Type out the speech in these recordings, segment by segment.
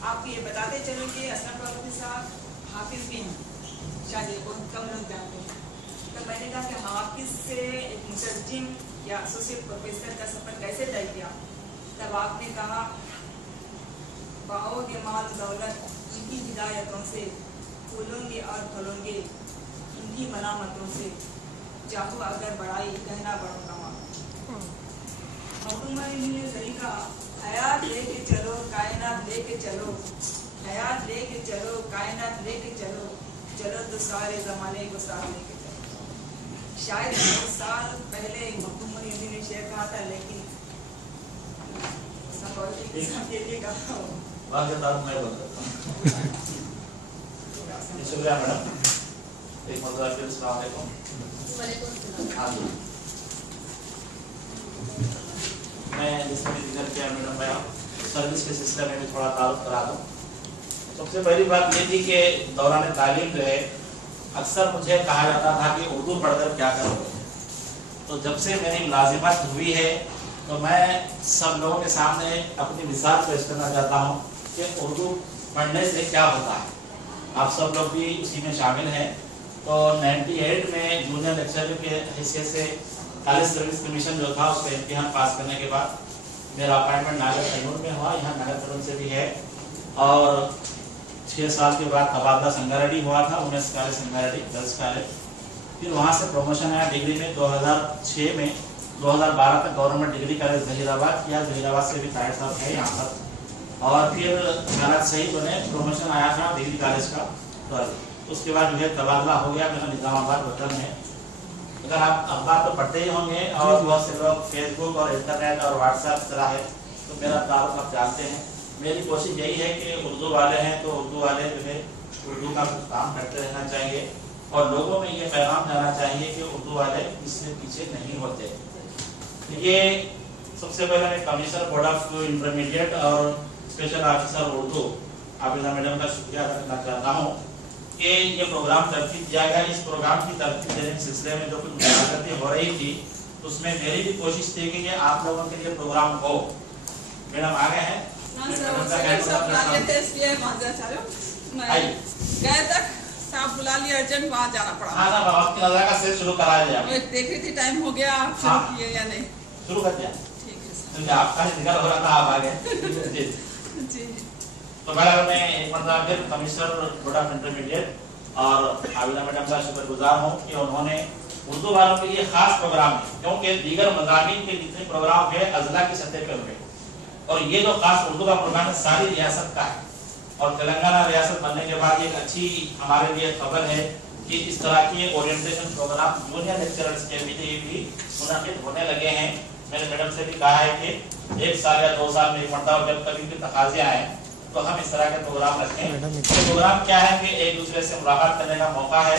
आप ये बताते चलो कि अशरफ अली साहब हाफिज भी हैं, शायद ये बहुत कम लोग जानते हैं। तो मैंने कहा कि हाफिज से एक मुतरजिम या एसोसिएट प्रोफेसर का सफ़र कैसे तय किया? तब आपने कहा पाओगे माल दौलत इनकी हिदायतों से, फूलोंगे और फलोंगे इनकी मनामतों से, चाहो अगर बड़ाई कहना बड़ों का माल। ने सही कहा, हयात लेके चलो कायनात लेके चलो, हयात लेके चलो कायनात लेके चलो, चलो तो सारे ज़माने को साथ लेके चलो। शायद 100 साल पहले मखदूम ने शेर कहा था, लेकिन शुक्रिया मैडम। एक मरतबा फिर अस्सलाम वालेकुम। मैं जिसमें जिक्र किया मैडम, मैं सर्विस के सिलसिले में भी थोड़ा तारुफ करा दूँ। सबसे पहली बात ये थी कि दौरान तालीम जो है अक्सर मुझे कहा जाता था कि उर्दू पढ़कर क्या करोगे। तो जब से मेरी मुलाजिमत हुई है तो मैं सब लोगों के सामने अपनी मिसाल पेश करना चाहता हूँ कि उर्दू पढ़ने से क्या होता है। आप सब लोग भी उसी में शामिल हैं। तो 98 में जूनियर लेक्चरर के हिस्से से कॉलेज सर्विस कमीशन जो था उसका इम्तिहान पास करने के बाद मेरा अपॉइंटमेंट नागर तैमूर में हुआ, यहाँ नागर तैमूर से भी है। और 6 साल के बाद तबादला संगारेड्डी हुआ था, women's college Sangareddy girls college. फिर वहाँ से प्रमोशन आया डिग्री में 2006 में। 2012 तक गवर्नमेंट डिग्री कॉलेज जहीराबाद किया, जहीराबाद से भी ताहिर साहब है यहाँ पर। और फिर हालात सही बने, प्रमोशन आया था डिग्री कॉलेज का। उसके बाद जो है तबादला हो गया मेरा निजामाबाद वतन में। अगर आप अखबार तो पढ़ते ही होंगे और बहुत से लोग फेसबुक और इंटरनेट और व्हाट्सएप चला है, तो मेरा तारुफ आप जानते हैं। मेरी कोशिश यही है कि उर्दू वाले हैं तो उर्दू वाले जो है उर्दू का काम करते रहना चाहिए और लोगों में ये पैगाम जाना चाहिए कि उर्दू वाले इससे पीछे नहीं होते। ये सबसे पहले मैं कमिश्नर बोर्ड ऑफ इंटरमीडिएट और special officer Urdu Abida madam का शुक्रिया अदा करना चाहता हूँ कि ये प्रोग्राम तरतीब दिया गया। इस प्रोग्राम की तरतीब देने के सिलसिले में जो कुछ मुलाकातें हो रही थी उसमें मेरी भी कोशिश थी कि आप लोगों के लिए प्रोग्राम हो। मैडम आ गए हैं, साहब बुला लिया, अर्जेंट वहाँ जाना पड़ा। हाँ ना, आपकी नज़र का सेट शुरू करा दिया। देख रही थी टाइम हो गया, आप शुरू किए या नहीं? शुरू कर दिया। ठीक है सर। तो आपका जिक्र हो रहा था, आप आ गए। जी जी। तो मैडम मैं एक मतलब फिर कमिश्नर बोर्ड ऑफ इंटरमीडिएट और आबिदा मैडम का शुक्रगुजार हूँ कि उन्होंने उर्दू वालों के लिए खास प्रोग्राम है, क्योंकि दीगर मज़ामीन के जितने प्रोग्राम है अजला की सतह पर हुए और ये जो खास उर्दू का प्रोग्राम है सारी रियासत का है। और तेलंगाना रियासत बनने के बाद एक अच्छी हमारे लिए खबर है कि इस तरह के ओरिएंटेशन प्रोग्राम जूनियर लेक्चरर्स के लिए भी मुनाकिद होने लगे हैं। मैंने मैडम से भी कहा है कि 1 साल या 2 साल में एक मरतबा जब कभी भी तकाजे आए तो हम इस तरह के प्रोग्राम रखें। प्रोग्राम क्या है कि एक दूसरे से मुलाकात करने का मौका है,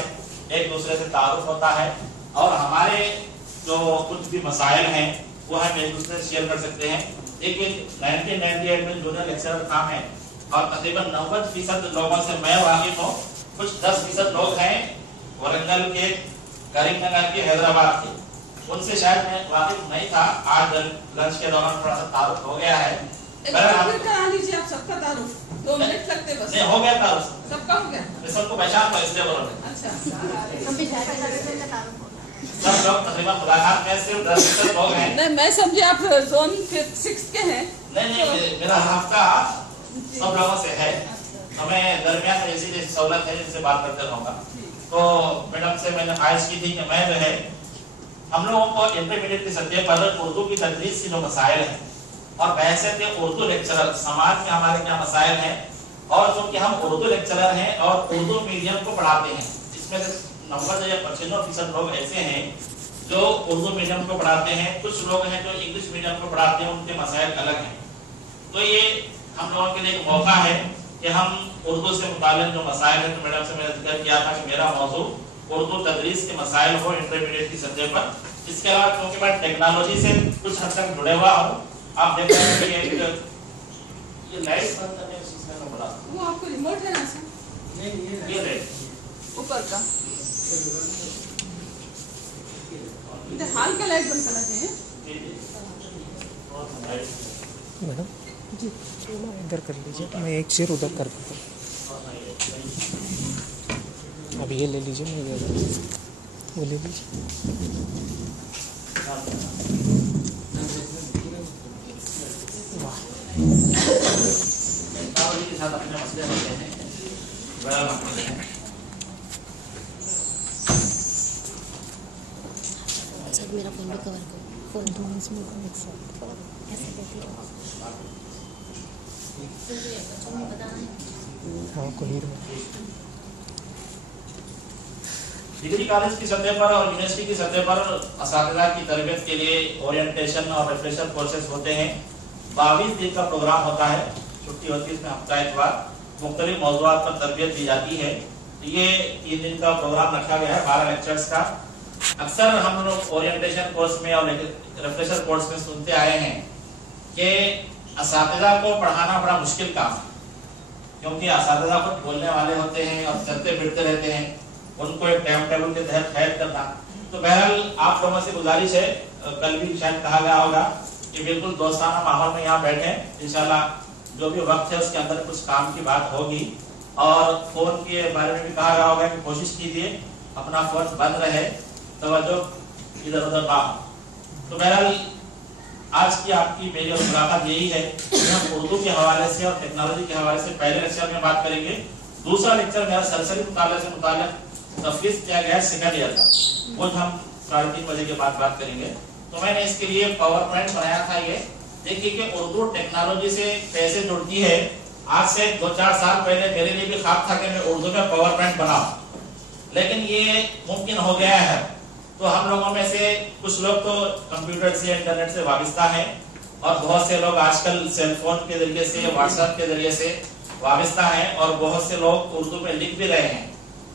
एक दूसरे से तारुफ होता है और हमारे जो कुछ भी मसाइल हैं वो हम एक दूसरे से शेयर कर सकते हैं। लेकिन 1998 में जूनियर लेक्चरर था मैं और तकरीबन 90% लोगों से मैं वाकिफ हूँ। कुछ 10% लोग हैं वरंगल के, करीमनगर के, हैदराबाद के, उनसे शायद मैं वाकिफ नहीं था। आज लंच के दौरान थोड़ा सा तारुफ हो गया है। करा लीजिए आप सबका तारुफ, 2 मिनट लगते बस। नहीं हो गया तारुफ, सबका हो गया। मैं सबको पहचानता हूं इसलिए बोल रहा हूं। अच्छा सब लोग तकरीबन मुलाकात में सिर्फ 10% लोग हैं। नहीं मैं समझे आप जोन 6 के हैं। नहीं मेरा हफ्ता सब लोगों से है, हमें दरमियान में ऐसी सहूलत है जिनसे बात करते रहूंगा। तो मैडम से मैंने ख्वाहिश की थी कि मैं जो है हम लोगों को इंटरमीडिएट की सतह पर उर्दू की तदरीस की जो मसाइल है और बहसियत उर्दू लेक्चरर समाज में हमारे क्या मसाइल हैं और चूंकि हम उर्दू लेक्चरर हैं और उर्दू मीडियम को पढ़ाते हैं, इसमें से 90% लोग ऐसे हैं जो उर्दू मीडियम को पढ़ाते हैं, कुछ लोग हैं जो इंग्लिश मीडियम को पढ़ाते हैं, उनके मसाइल अलग हैं। तो ये हम लोगों के लिए एक मौका है कि हम उर्दू से मुताल्लिक़ जो मसाइल हैं, तो मैडम से मैंने जिक्र किया था कि मेरा मौजू उर्दू तदरीस के मसाइल हो इंटरमीडिएट की सतह पर। इसके अलावा क्योंकि मैं टेक्नोलॉजी से कुछ हद तक जुड़े हुआ हूँ, आप देख रहे हैं कि ये लाइट बंद करने की चीज में बड़ा वो आपको रिमोट है ना सर? नहीं ये लाइट ऊपर का हाल का लाइट बंद करना चाहिए। मैडम جی تھوڑا ادھر کر لیجیے، میں ایک چیئر ادھر کر دیتا ہوں. اب یہ لے لیجیے، میں یہ وہ لے لیجیے. واہ کے ساتھ اپنے مسئلے ہوتے ہیں، بڑا مسئلہ ہے. میرا فون بھی کور کرو، فون دو اس میں ایک ساتھ ایسے دیتی ہوں. ہاں کوہیر میں. ڈگری کالج کی سطح پر اور یونیورسٹی کی سطح پر اساتذہ کی تربیت کے لیے اورینٹیشن اور ریفریشر کورسز ہوتے ہیں. 22 دن کا پروگرام ہوتا ہے، چھٹی ہوتی ہے اس میں ہفتہ اتوار، مختلف موضوعات پر تربیت دی جاتی ہے. یہ 3 دن کا پروگرام رکھا گیا ہے 12 لیکچرز کا. اکثر ہم لوگ اورینٹیشن کورس میں اور ریفریشر کورس میں سنتے آئے ہیں کہ اساتذہ کو پڑھانا بڑا مشکل کام ہے، کیونکہ اساتذہ خود بولنے والے ہوتے ہیں اور چلتے پھرتے رہتے ہیں، ان کو ایک ٹائم ٹیبل کے تحت قید کرنا. تو بہرحال آپ لوگوں سے گزارش ہے، کل بھی شاید کہا گیا ہوگا کہ بالکل دوستانہ ماحول میں یہاں بیٹھیں. انشاءاللہ جو بھی وقت ہے اس کے اندر کچھ کام کی بات ہوگی. اور فون کے بارے میں بھی کہا گیا ہوگا کہ کوشش کیجیے اپنا فون بند رہے، توجہ ادھر ادھر نہ ہو. تو بہرحال آج کی آپ کی میری ملاقات یہی ہے کہ ہم اردو کے حوالے سے اور ٹیکنالوجی کے حوالے سے پہلے لیکچر میں بات کریں گے. دوسرا لیکچر میرا سرسری مطالعہ سے متعلق تفویض کیا گیا ہے سیکنڈ ایئر کا، وہ ہم 3:30 بجے کے بعد بات کریں گے. تو میں نے اس کے لیے پاور پوائنٹ بنایا تھا. یہ دیکھیے کہ اردو ٹیکنالوجی سے کیسے جڑتی ہے. آج سے 2-4 سال پہلے میرے لیے بھی خواب تھا کہ میں اردو میں پاور پوائنٹ بناؤں، لیکن یہ ممکن ہو گیا ہے. تو ہم لوگوں میں سے کچھ لوگ تو کمپیوٹر سے انٹرنیٹ سے وابستہ ہیں، اور بہت سے لوگ آج کل سیل فون کے ذریعے سے واٹس ایپ کے ذریعے سے وابستہ ہیں، اور بہت سے لوگ اردو میں لکھ بھی رہے ہیں.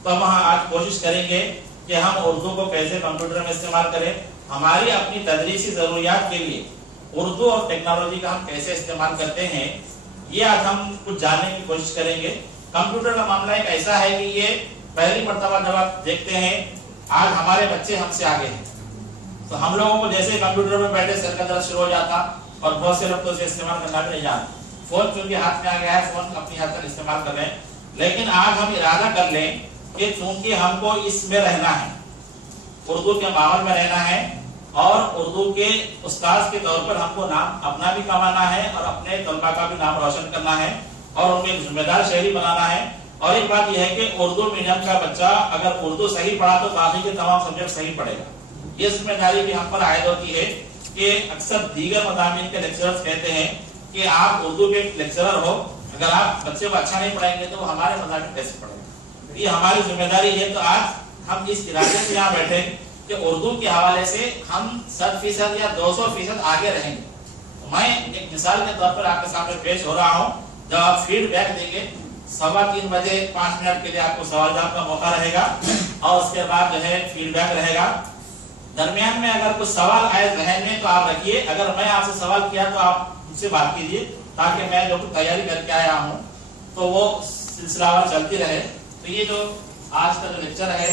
تو ہم آج کوشش کریں گے کہ ہم اردو کو کیسے کمپیوٹر میں استعمال کریں. ہماری اپنی تدریسی ضروریات کے لیے اردو اور ٹیکنالوجی کا ہم کیسے استعمال کرتے ہیں، یہ آج ہم کچھ جاننے کی کوشش کریں گے. کمپیوٹر کا معاملہ ایک ایسا ہے کہ یہ پہلی مرتبہ جب آپ دیکھتے ہیں، آج ہمارے بچے ہم سے آگے ہیں. تو ہم لوگوں کو جیسے کمپیوٹر میں بیٹھے سر کا درد شروع ہو جاتا، اور بہت سے لوگ تو اسے استعمال کرنا بھی نہیں جانتے. فون چونکہ ہاتھ میں آ گیا ہے، فون اپنی ہاتھ تک استعمال کر رہے ہیں. لیکن آج ہم ارادہ کر لیں کہ چونکہ ہم کو اس میں رہنا ہے، اردو کے ماحول میں رہنا ہے، اور اردو کے استاد کے طور پر ہم کو نام اپنا بھی کمانا ہے اور اپنے طلبہ کا بھی نام روشن کرنا ہے، اور ان کو ایک ذمہ دار شہری بنانا ہے. اور ایک بات یہ ہے کہ اردو میڈیم کا بچہ اگر اردو صحیح پڑھا تو باقی کے تمام سبجیکٹ صحیح پڑھے گا. یہ ذمہ داری بھی ہم پر عائد ہوتی ہے کہ اکثر دیگر مضامین کے لیکچررز کہتے ہیں کہ آپ اردو کے لیکچرر ہو، اگر آپ بچے کو اچھا نہیں پڑھائیں گے تو وہ ہمارے مضامین کیسے پڑھیں گے. یہ ہماری ذمہ داری ہے. تو آج ہم اس ارادے سے یہاں بیٹھے کہ اردو کے حوالے سے ہم 100% یا 200% آگے رہیں گے. میں ایک مثال کے طور پر آپ کے سامنے پیش ہو رہا ہوں. جب آپ فیڈ بیک دیں گے 3:15 بجے 5 منٹ کے لیے آپ کو سوال جواب کا موقع رہے گا، اور اس کے بعد جو ہے فیڈ بیک رہے گا. درمیان میں اگر کچھ سوال آئے ذہن میں تو آپ رکھیے. اگر میں آپ سے سوال کیا تو آپ مجھ سے بات کیجیے، تاکہ میں جو کچھ تیاری کر کے آیا ہوں تو وہ سلسلہ وار چلتی رہے. تو یہ جو آج کا جو لیکچر ہے،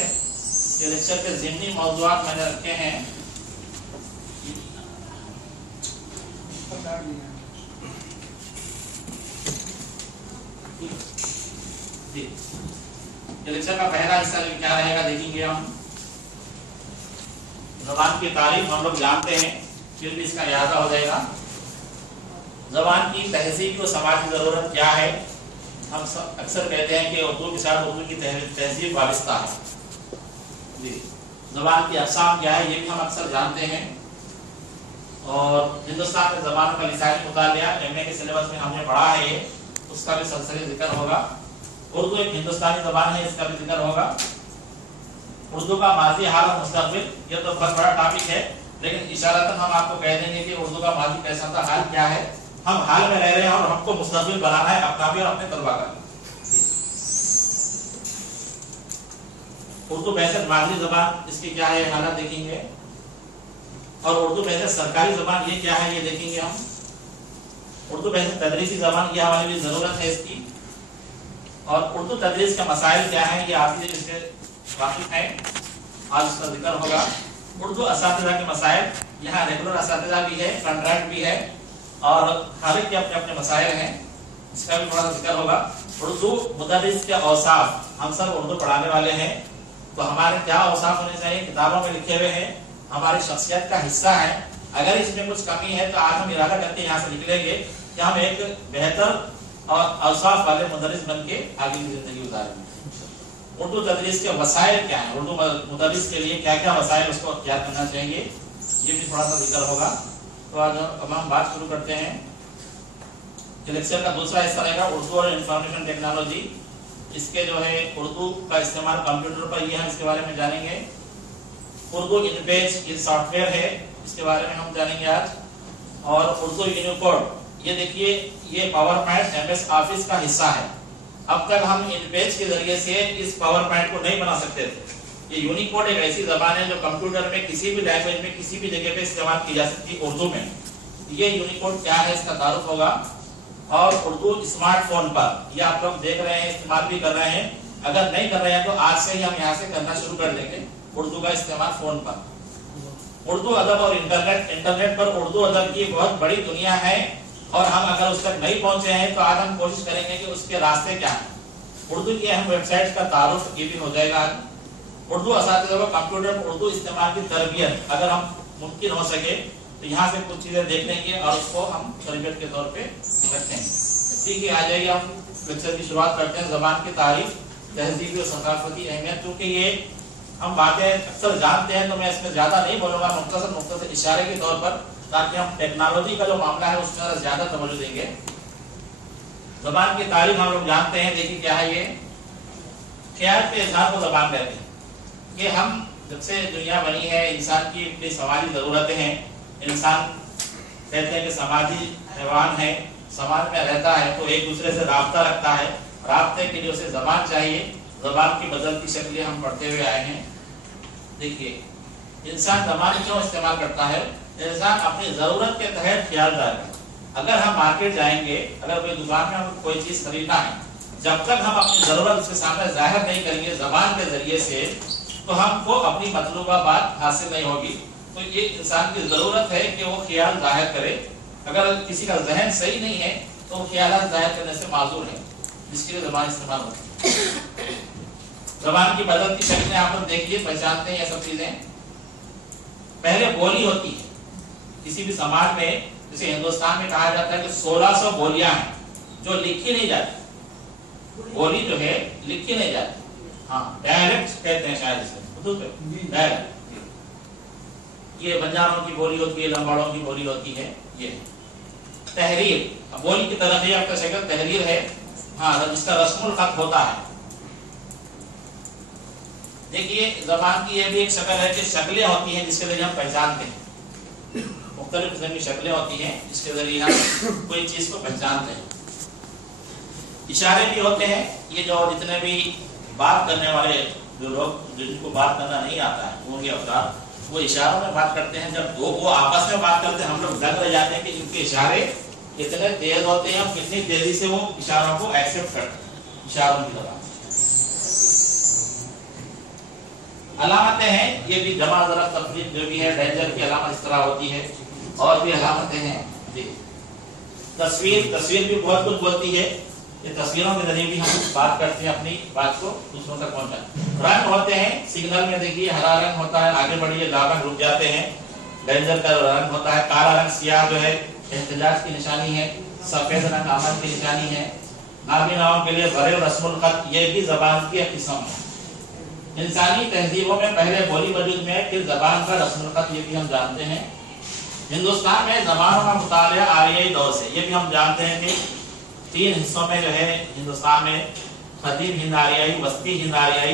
یہ لیکچر کے ضمنی موضوعات میں نے رکھے ہیں. لیکچر کا پہلا حصہ کیا رہے گا دیکھیں گے ہم. زبان کی تعریف ہم لوگ جانتے ہیں، پھر بھی اس کا احاطہ ہو جائے گا. زبان کی تہذیب و سماجی ضرورت کیا ہے. ہم اکثر کہتے ہیں کہ اردو کے ساتھ اردو کی تہذیب وابستہ ہے. جی زبان کی اقسام کیا ہے یہ بھی ہم اکثر جانتے ہیں. اور ہندوستان میں زبانوں کا لسانی مطالعہ ایم اے کے سلیبس میں ہم نے پڑھا ہے، یہ اس کا بھی سلسلے ذکر ہوگا. اردو ایک ہندوستانی زبان ہے، اس کا بھی ذکر ہوگا. اردو کا ماضی، حال اور مستقبل، یہ تو بہت بڑا ٹاپک ہے، لیکن اشارتاً ہم آپ کو کہہ دیں گے کہ اردو کا ماضی کیسا تھا، حال کیا ہے. ہم حال میں رہ رہے ہیں اور ہم کو مستقبل بنانا ہے اپنا بھی اور اپنے طلبہ کا بھی. اردو بحث مادری زبان، اس کی کیا ہے حالت دیکھیں گے. اور اردو بحث سرکاری زبان یہ کیا ہے یہ دیکھیں گے ہم. اردو بحث تدریسی زبان کی ہماری بھی ضرورت ہے اس کی. اور اردو تدریس کے مسائل کیا ہیں یہ آپ ہی اس سے واقف ہیں، آج اس کا ذکر ہوگا. اردو اساتذہ کے مسائل، یہاں ریگولر اساتذہ بھی ہے، کنٹریکٹ بھی ہے، और हर एक के अपने अपने मसाइल हैं, इसका भी थोड़ा सा जिक्र होगा। उर्दू मुदर्रिस के औसाफ, हम सब उर्दू पढ़ाने वाले हैं, तो हमारे क्या औसाफ होने चाहिए, किताबों में लिखे हुए हैं, हमारी शख्सियत का हिस्सा है। अगर इसमें कुछ कमी है तो आज हम इरादा करके यहाँ से निकलेंगे कि हम एक बेहतर और औसाफ वाले मुदर्रिस बन के आगे की जिंदगी गुजारेंगे। उर्दू तदरीस के वसाइल क्या है, उर्दू मुदर्रिस के लिए क्या क्या वसाइल उसको अख्तियार करना चाहिए, ये भी थोड़ा सा जिक्र होगा। तो आज हम बात शुरू करते हैं। लेक्चर का दूसरा हिस्सा रहेगा उर्दू और इंफॉर्मेशन टेक्नोलॉजी। इसके जो है उर्दू का इस्तेमाल कंप्यूटर पर, ये हम इसके बारे में जानेंगे। उर्दू इनपेज ये सॉफ्टवेयर है, इसके बारे में हम जानेंगे आज। और उर्दू यूनिकोड, ये देखिए ये पावर पॉइंट MS ऑफिस का हिस्सा है। अब तक हम इनपेज के जरिए से इस पावर पॉइंट को नहीं बना सकते थे। ये यूनिकोड एक ऐसी जबान है जो कंप्यूटर में किसी भी लैंग्वेज में किसी भी जगह पे इस्तेमाल की जा सकती है उर्दू में। ये यूनिकोड क्या है इसका तारुफ होगा। और उर्दू स्मार्टफोन पर, ये आप लोग देख रहे हैं, इस्तेमाल भी कर रहे हैं। अगर नहीं कर रहे हैं तो आज से ही हम यहाँ से करना शुरू कर देंगे उर्दू का इस्तेमाल फोन पर। उर्दू अदब और इंटरनेट पर उर्दू अदब की बहुत बड़ी दुनिया है और हम अगर उस तक नहीं पहुंचे हैं तो आज हम कोशिश करेंगे कि उसके रास्ते क्या हैं। उर्दू की अहम वेबसाइट का तारुफ ये भी हो जाएगा आज। उर्दू असातिज़ा को कंप्यूटर पर उर्दू इस्तेमाल की तरबियत अगर हम मुमकिन हो सके तो यहाँ से कुछ चीजें देख लेंगे और उसको हम तरबियत के तौर पे रखेंगे। ठीक है, आ जाइए हम लेक्चर की शुरुआत करते हैं। ज़बान की तारीफ, तहजीबी और सकाफती अहमियत, क्योंकि ये हम बातें अक्सर जानते हैं तो मैं इसमें ज्यादा नहीं बोलूंगा, मुख्तसर इशारे के तौर पर, ताकि हम टेक्नोलॉजी का जो मामला है उसमें ज्यादा तवज्जो देंगे। ज़बान की तारीफ हम लोग जानते हैं, देखिए क्या है ये, ख्याल के इजहार को ज़बान कहते हैं। कि हम जब से दुनिया बनी है, इंसान की अपनी समाजी जरूरतें हैं, इंसान कहते हैं कि समाजी हैवान है, समाज में रहता है तो एक दूसरे से राब्ता रखता है, राब्ते के लिए उसे ज़बान चाहिए। ज़बान की बदलती शक्लें हम पढ़ते हुए आए हैं। देखिए इंसान ज़बान क्यों इस्तेमाल करता है, इंसान अपनी ज़रूरत के तहत ख्याल रखता है। अगर हम मार्केट जाएंगे, अगर कोई दुकान में हमें कोई चीज़ खरीदना है, जब तक हम अपनी ज़रूरत उसके सामने जाहिर नहीं करेंगे ज़बान के जरिए से, तो हमको अपनी मतलूबा बात हासिल नहीं होगी। तो ये इंसान की ज़रूरत है कि वो ख्याल जाहिर करे। अगर किसी का जहन सही नहीं है तो वो ख्याल जाहिर करने से माजूर है, जिसके लिए ज़बान इस्तेमाल होती है। ज़बान की बदलती शक्लें आप लोग देखिए, पहचानते हैं ये सब चीजें। पहले बोली होती है किसी भी समाज में, जैसे हिंदुस्तान में कहा जाता है कि 1600 बोलियां हैं जो लिखी नहीं जाती। बोली जो है लिखी नहीं जाती, हाँ डायरेक्ट कहते हैं शायद इसे उर्दू पे, डायरेक्ट। ये बंजारों की बोली होती है, लंबाड़ों की बोली होती है। ये तहरीर, बोली की तरह नहीं आपका शक्ल तहरीर है, हाँ जिसका रस्मुल खत होता है। देखिए ज़बान की ये भी एक शक्ल है कि शक्लें होती हैं जिसके जरिए हम पहचानते हैं। मुख्तलिफ किस्म की शक्लें होती हैं जिसके जरिए हम कोई चीज को पहचानते हैं। इशारे भी होते हैं, ये जो जितने भी बात करने वाले जो लोग जिनको बात करना नहीं आता है वो अफराद, वो इशारों में बात करते हैं। जब वो आपस में बात करते हैं हम लोग दंग रह जाते हैं कि इनके इशारे कितने तेज होते हैं, कितनी तेजी से वो इशारों को एक्सेप्ट करते हैं, इशारों की ज़बान। अलामतें हैं, ये भी जमा ज़रा तफरीक जो भी है, डेंजर की अलामत इस तरह होती है, और भी अलामतें हैं। तस्वीर भी बहुत कुछ बोलती है। ये तस्वीरों के जरिए भी हम बात करते हैं, अपनी बात को दूसरों तक पहुंचाते। रंग होते हैं, सिग्नल में देखिए हरा रंग होता है, आगे बढ़िए लाल रंग रुक जाते हैं। डेंजर का रंग होता है, काला रंग सियाह जो है एहतजाज की निशानी है, सफेद रंग अमन की निशानी है। नाबीनाओं के लिए भरे रस्मुल खत, ये भी ज़बान की किस्म है। इंसानी तहजीबों में पहले बोली वजूद में, फिर ज़बान का रस्मुल खत, ये भी हम जानते हैं। हिंदुस्तान में ज़बानों का मुतालिया आरियाई दौर से, ये भी हम जानते हैं कि 3 हिस्सों में जो है हिंदुस्तान में, कदीम हिंद आरियाई, वस्ती हिंद आरियाई,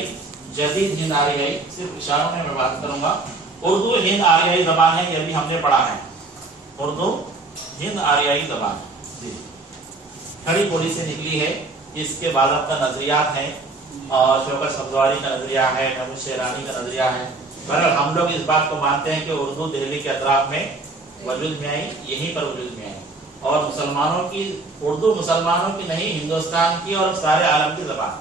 जदीद हिंद आरियाई। सिर्फ इशारों में मैं बात करूंगा। उर्दू हिंद आरियाई ज़बान है, यह भी हमने पढ़ा है। उर्दू हिंद आरियाई ज़बान खड़ी बोली से निकली है। इसके बाद आपका नजरियात है, और शौकत सब्जवारी का नजरिया है, महमूद शेरानी का नजरिया है। बहरहाल हम लोग इस बात को मानते हैं कि उर्दू दिल्ली के अतराफ में वजूद में आई, यहीं पर वजूद में आई। और मुसलमानों की उर्दू, मुसलमानों की नहीं, हिंदुस्तान की और सारे आलम की ज़बान।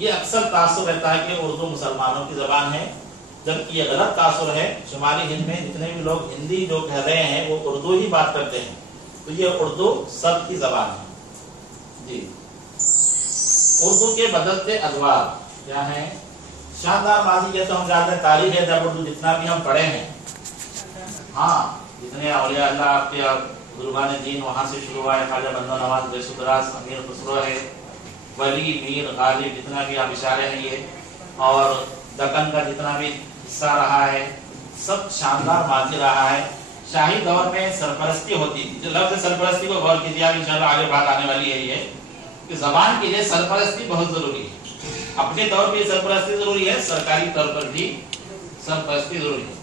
ये अक्सर तासुर रहता है कि उर्दू मुसलमानों की ज़बान है, जबकि ये गलत तासुर है। शुमाली हिंद में जितने भी लोग हिंदी जो कह रहे हैं वो उर्दू ही बात करते हैं, तो ये उर्दू सब की जबान है जी। उर्दू के बदलते अदवार क्या है? शानदार माजी के तो हम जानते हैं, तारीख है जब उर्दू जितना भी हम पढ़े हैं, हाँ जितने औलिया अल्लाह आपके गुरबान दीन वहाँ से शुरू हुआ है, ख्वाजा बंदा नवाज, बेसुदराज, अमीर खुसरो है, वली, मीर, गालिब, जितना भी आप इशारे हैं ये, और दक्कन का जितना भी हिस्सा रहा है, सब शानदार माजी रहा है। शाही दौर में सरपरस्ती होती थी, जो लफ्ज सरपरस्ती को गौर कीजिए आप, इंशाल्लाह आगे बात आने वाली है ये कि जबान के लिए सरपरस्ती बहुत जरूरी है। अपने तौर पे सरपरस्ती जरूरी है, सरकारी तौर पर भी सरपरस्ती जरूरी है।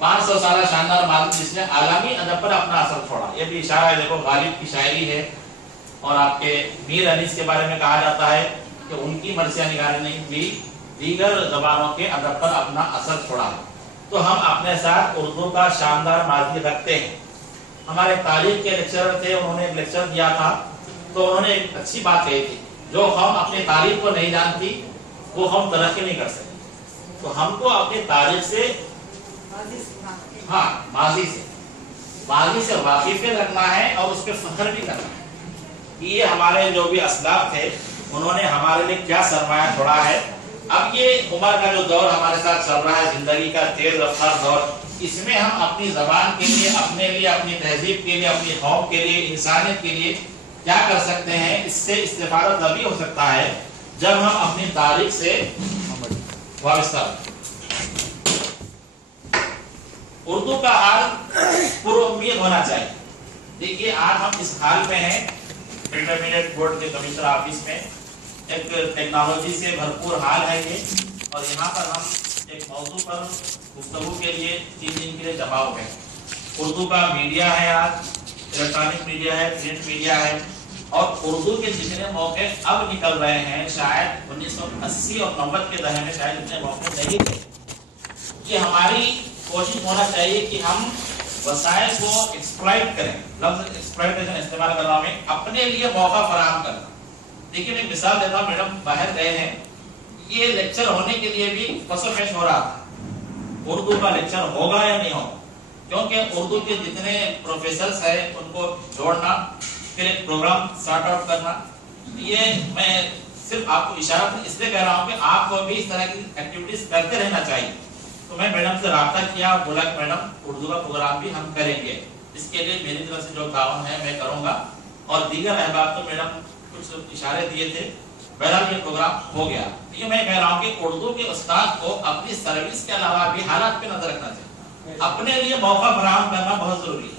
500 साल शानदार माजी जिसने आलमी अदब पर अपना असर छोड़ा, ये भी इशारा है। देखो गालिब की शायरी है, और आपके मीर अनीस के बारे में कहा जाता है कि उनकी मरसिया निगारी नहीं भी दीगर जबानों के अदब पर अपना असर छोड़ा है। तो हम अपने साथ उर्दू का शानदार माजी रखते हैं। हमारे तारीख के लेक्चरर थे, उन्होंने एक लेक्चर दिया था, तो उन्होंने एक अच्छी बात कही थी, जो हम अपने तारीख को नहीं जानती वो हम तरक्की नहीं कर सकते। तो हमको अपनी तारीख से, हाँ माजी से वाकिफियत रखना है और उस पर फख्र भी करना है कि ये हमारे जो भी असलाफ थे उन्होंने हमारे लिए क्या सरमाया छोड़ा है। अब ये उम्र का जो दौर हमारे साथ चल रहा है, जिंदगी का तेज रफ्तार दौर, इसमें हम अपनी जबान के लिए, अपने लिए, अपनी तहजीब के लिए, अपनी कौम के लिए, इंसानियत के लिए क्या कर सकते हैं? इससे इस्तेफादा तभी हो सकता है जब हम अपनी तारीख से वाबस्ता। उर्दू का हाल पुरुम्मीद होना चाहिए। देखिए आज हम इस हाल में हैं, इंटरमीडिएट बोर्ड के कमिश्नर ऑफिस में, एक टेक्नोलॉजी से भरपूर हाल है ये, और यहाँ पर हम एक मौजू पर गुफ्तगू के लिए 3 दिन के लिए जमा हुए हैं। उर्दू का मीडिया है, आज इलेक्ट्रॉनिक मीडिया है, प्रिंट मीडिया है, और उर्दू के जितने मौके अब निकल रहे हैं, शायद 1980 और 90 के दशक में शायद इतने मौके नहीं थे। ये हमारी कोशिश होना चाहिए कि हम वसाइल को एक्सप्लॉइट करें। लफ्ज एक्सप्लॉइटेशन इस्तेमाल कर रहा हूं मैं, अपने लिए मौका फराहम करना। देखिए मैं मिसाल देता हूँ, मैडम बाहर गए हैं, ये लेक्चर होने के लिए भी फसोफेश हो रहा था, उर्दू का लेक्चर होगा या नहीं होगा, क्योंकि उर्दू के जितने प्रोफेसर्स हैं उनको जोड़ना, फिर एक प्रोग्राम सॉर्ट आउट करना। ये मैं सिर्फ आपको इशारा इसलिए कह रहा हूँ कि आपको भी इस तरह की एक्टिविटीज करते रहना चाहिए। तो मैं मैडम से राब्ता किया और बोला कि मैडम उर्दू का प्रोग्राम भी हम करेंगे, इसके लिए मेरी तरफ से जो ताउन है मैं करूंगा, और दीगर अहबाब तो मैडम कुछ इशारे दिए थे, बहरहाल ये प्रोग्राम हो गया। ये मैं कह रहा हूँ कि उर्दू के उस्ताद को अपनी सर्विस के अलावा भी हालात पे नजर रखना चाहिए, अपने लिए मौका फराहम करना बहुत जरूरी है,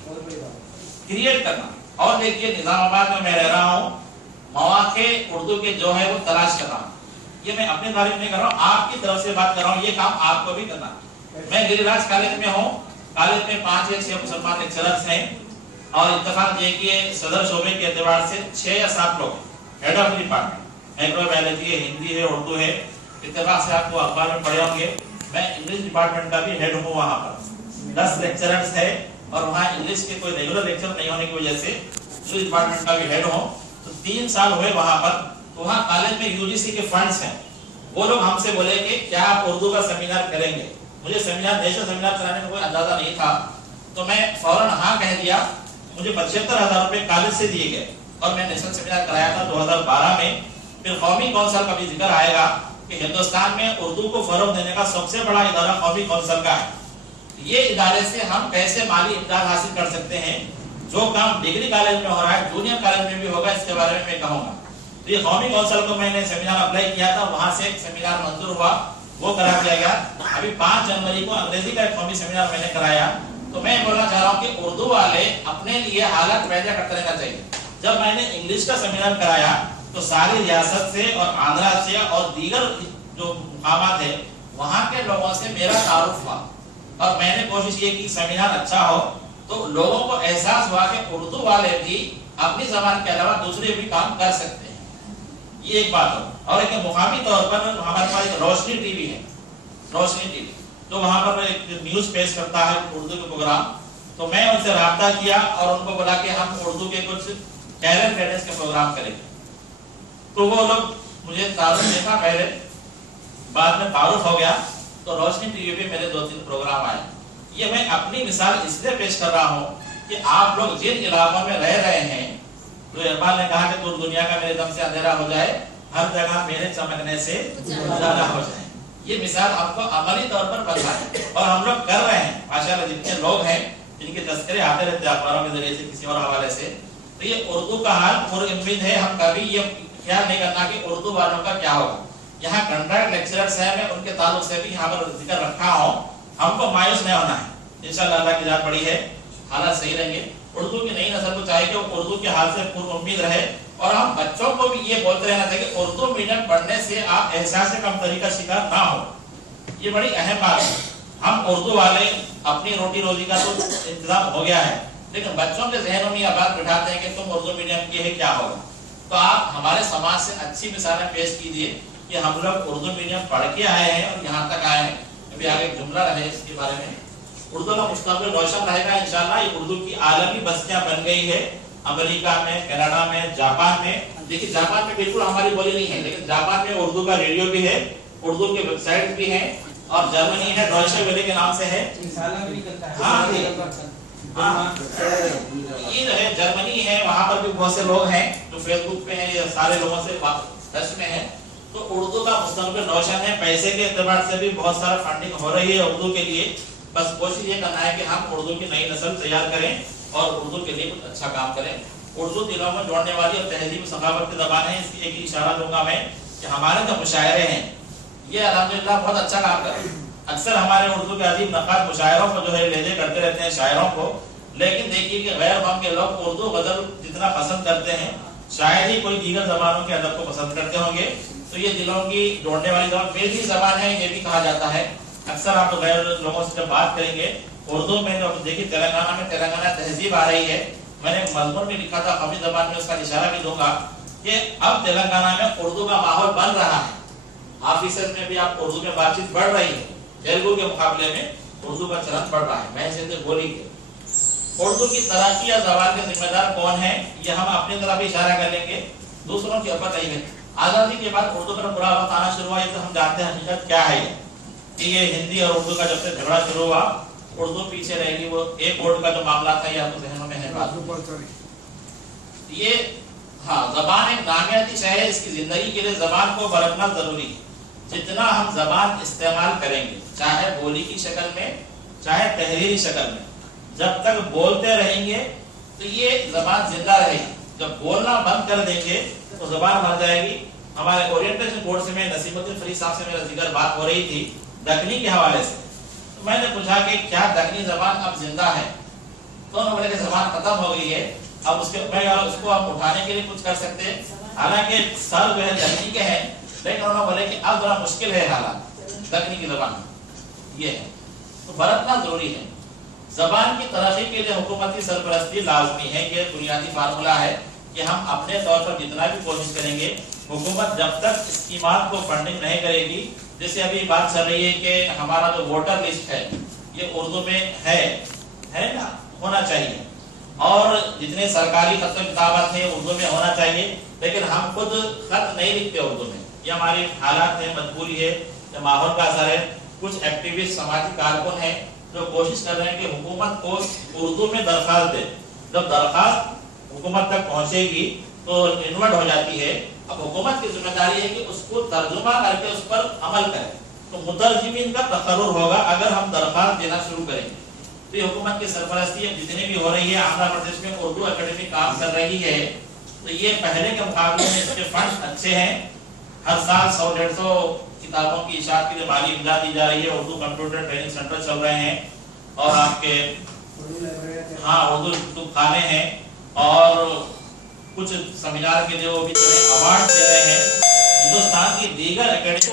क्रिएट करना। और देखिए निजामाबाद में मैं रह रहा हूँ, मौके उर्दू के जो है वो तलाश कर रहा हूँ। ये मैं अपनी तारीफ नहीं कर रहा हूँ, आपकी तरफ से बात कर रहा हूँ, ये काम आपको भी करना। मैं गिरिराज कॉलेज में हूँ, कॉलेज में 5 या 6 मुसलमान लेक्चरर्स हैं, और इत्तेफाक देखिए सदर शोबे के एतबार से 6 या 7 लोग, हेड ऑफ डिपार्टमेंट, माइक्रोबायोलॉजी है, हिंदी है, उर्दू है, इत्तेफाक से आपको अखबार में पढ़े होंगे। मैं इंग्लिश डिपार्टमेंट का भी हेड हूँ, वहाँ पर 10 लेक्चरर्स है, और वहाँ इंग्लिश के कोई रेगुलर लेक्चर नहीं होने की वजह से इंग्लिश डिपार्टमेंट का भी हेड हूँ। तो 3 साल हुए वहाँ पर। तो वहाँ कॉलेज में यूजीसी के फंड्स हैं, वो लोग हमसे बोले कि क्या आप उर्दू का सेमिनार करेंगे। मुझे सेमिनार, नेशनल सेमिनार कराने का कोई अंदाजा नहीं था, तो मैं फौरन हाँ कह दिया। मुझे 75,000 रुपए कॉलेज से दिए गए, और मैं नेशनल सेमिनार कराया था 2012 में। फिर कौमी कौंसिल का भी जिक्र आएगा कि हिंदुस्तान में उर्दू को फरोग देने का सबसे बड़ा इदारा कौमी कौंसिल का है। ये इदारे से हम कैसे माली इमदाद हासिल कर सकते हैं, जो काम डिग्री कॉलेज में हो रहा है जूनियर कॉलेज में भी होगा, इसके बारे में मैं कहूँगा। तो ये कौमी कौंसिल को मैंने सेमिनार अप्लाई किया था, वहां से एक सेमिनार मंजूर हुआ, वो करा दिया गया। अभी 5 जनवरी को अंग्रेजी का एक कौमी सेमिनार मैंने कराया। तो मैं बोलना चाह रहा हूँ कि उर्दू वाले अपने लिए हालात पैदा करते रहना चाहिए। जब मैंने इंग्लिश का सेमिनार कराया तो सारी रियासत से और आंध्रा से और दीगर जो मुकामात है वहाँ के लोगों से मेरा तारुफ हुआ, और मैंने कोशिश की कि सेमिनार अच्छा हो, तो लोगों को एहसास हुआ कि उर्दू वाले भी अपनी जबान के अलावा दूसरे भी काम कर सकते हैं। ये एक बात हो। और एक मुकामी तौर पर हमारे पास एक रोशनी टीवी है, रोशनी टीवी, तो वहाँ पर एक न्यूज पेश करता है उर्दू के प्रोग्राम। तो मैं उनसे राब्ता किया और उनको बोला कि हम उर्दू के कुछ कैरेंट अफेयर्स के प्रोग्राम करेंगे। तो वो लोग मुझे तारुफ देखा पहले, बाद में तारुफ हो गया। तो रोशनी टीवी पे मेरे 2-3 प्रोग्राम आए। ये मैं अपनी मिसाल इसलिए पेश कर रहा हूँ कि आप लोग जिन इलाकों में रह रहे हैं, तो इकबाल ने कहा कि दूर दुनिया का मेरे दम से अंधेरा हो जाए, हर जगह मेरे चमकने से उजाला हो जाए। ये मिसाल आपको अमली तौर पर बताए और हम लोग कर रहे हैं। माशाअल्लाह जितने लोग हैं जिनके तस्करे आते रहते हैं अखबारों के जरिए से किसी और हवाले से, तो ये उर्दू का हाल पूरी उम्मीद है हम कभी ये ख्याल नहीं करना कि उर्दू वालों का क्या होगा। यहाँ कंट्रैक्ट लेक्चरर्स हैं, मैं उनके ताल्लुक से भी यहाँ पर जिक्र रखा हूँ, हमको मायूस नहीं होना है। इंशाअल्लाह अल्लाह की जान बड़ी है, हालात सही रहेंगे। उर्दू की नई नस्ल को चाहिए कि वो उर्दू के हाल से पूरी उम्मीद रहे और हम बच्चों को भी ये बोलते रहना चाहिए कि उर्दू मीडियम पढ़ने से आप एहसास से कम तरीका शिकार ना हो। ये बड़ी अहम बात है। हम उर्दू वाले अपनी रोटी रोजी का तो इंतजाम हो गया है, लेकिन बच्चों के जहनों में यह बात बिठाते हैं कि तुम उर्दू मीडियम की है, क्या होगा। तो आप हमारे समाज से अच्छी मिसालें पेश कीजिए कि हम लोग उर्दू मीडियम पढ़ के आए हैं और यहाँ तक आए हैं। अभी आगे एक जुमला रहे इसके बारे में। उर्दू का मुस्तकबिल रोशन रहेगा इंशाअल्लाह। ये उर्दू की आलमी बस्तियां बन गई है, अमेरिका में, कनाडा में, जापान में। देखिए जापान में बिल्कुल हमारी बोली नहीं है, लेकिन जापान में उर्दू का रेडियो भी है, उर्दू के वेबसाइट भी हैं, और जर्मनी है, डॉयचे वेले के नाम से है। ये जो है जर्मनी है, वहाँ पर भी बहुत से लोग हैं जो फेसबुक पे हैं, ये सारे लोगों से टच में है। तो उर्दू का मुस्तकबिल रोशन है। पैसे के एतबार से भी बहुत सारा फंडिंग हो रही है उर्दू के लिए। बस कोशिश ये करना है कि हम उर्दू की नई नस्ल तैयार करें और उर्दू के लिए कुछ अच्छा काम करें। उर्दू दिलों में जोड़ने वाली और तहजीब सखावत की ज़बान है। इसकी एक इशारा दूंगा मैं कि हमारे जो मुशायरे हैं ये अल्हम्दुलिल्लाह बहुत अच्छा काम कर रहे हैं। अक्सर हमारे उर्दू के अजीब नक़ाद मुशायरों को जो है लेजे करते रहते हैं शायरों को, लेकिन देखिए कि गैर कौम के लोग उर्दू गज़ल जितना पसंद करते हैं शायद ही कोई दीगर ज़बानों के अदब को पसंद करते होंगे। तो ये दिलों की जोड़ने वाली ज़बान, मिठी ज़बान है, ये भी कहा जाता है। अक्सर आप गैर लोगों से जब बात करेंगे उर्दू में, तो देखिए तेलंगाना में तेलंगाना तहजीब आ रही है। मैंने मजमून में लिखा था, कौमी ज़बान में उसका इशारा भी दूंगा कि अब तेलंगाना में उर्दू का माहौल बन रहा है। ऑफिसर्स में भी आप उर्दू में बातचीत बढ़ रही है, तेलुगु के मुकाबले में उर्दू का चलन बढ़ रहा है। मैं इसे बोली के उर्दू की तरक्की या ज़बान के जिम्मेदार कौन है, ये हम अपनी तरफ इशारा कर लेंगे, दूसरों की ऊपर नहीं है। आज़ादी के बाद उर्दू पर बुरा वक्त आना शुरू हुआ, ये तो हम जानते हैं हकीकत क्या है कि ये हिंदी और उर्दू का जब से झगड़ा शुरू हुआ उर्दू पीछे रहेगी। वो एक वोट का जो मामला था ये आपको जहनों में है बात। ये हाँ, ज़बान एक नामियाती शय है, इसकी जिंदगी के लिए ज़बान को बरतना जरूरी है। जितना हम ज़बान इस्तेमाल करेंगे, चाहे बोली की शक्ल में चाहे तहरीरी शक्ल में, जब तक बोलते रहेंगे तो ये ज़बान जिंदा रहेगी। जब बोलना बंद कर देंगे तो ज़बान मर जाएगी। हमारे ओरिएंटेशन बोर्ड से मैं नसीमुद्दीन फरीद साहब से मेरा जिक्र बात हो रही थी दखनी के हवाले से, तो मैंने पूछा कि क्या दखनी ज़बान अब जिंदा है, तो उन्होंने बोला कि ज़बान खत्म हो गई है। अब उसको हम उठाने के लिए कुछ कर सकते हैं, हालांकि सर जो है दखनी के हैं, लेकिन उन्होंने बोले कि अब बड़ा मुश्किल है हालात दखनी की ज़बान ये है। तो बरतना जरूरी है। ज़बान की तरक्की के लिए हुकूमती सरपरस्ती लाजमी है। ये बुनियादी फार्मूला है कि हम अपने तौर पर जितना भी कोशिश करेंगे, हुकूमत जब तक स्कीमात को फंडिंग नहीं करेगी, जैसे अभी बात चल रही है कि हमारा जो वोटर लिस्ट है ये उर्दू में है ना, होना चाहिए, और जितने सरकारी खत किताबात है उर्दू में होना चाहिए, लेकिन हम खुद खत नहीं लिखते उर्दू में। ये हमारी हालात है, मजबूरी है, माहौल का असर है। कुछ एक्टिविस्ट समाजी कारकुन हैं जो कोशिश कर रहे हैं कि हुकूमत को उर्दू में दरखास्त दे। जब दरखास्त हुकूमत तक पहुंचेगी तो इन्वर्ट हो जाती है। अब हुकूमत की जिम्मेदारी है कि उसको तर्जुमा करके उस पर अमल करे। तो मुतरजिमीन का तकर्रुर होगा अगर हम दरखास्त देना शुरू करेंगे। तो ये हुकूमत की सरपरस्ती जितनी भी हो रही है, आंध्र प्रदेश में उर्दू अकेडमी काम कर रही है, तो ये पहले के मुकाबले में इसके फंड अच्छे हैं। हर साल 100-150 किताबों की इशाअत के लिए माली इमदाद दी जा रही है। उर्दू कंप्यूटर ट्रेनिंग सेंटर चल रहे हैं, और आपके उर्दू खाने हैं, और कुछ सेमिनार के लिए वो भी अवार्ड दे रहे हैं। हिंदुस्तान की दीगर अकेडमी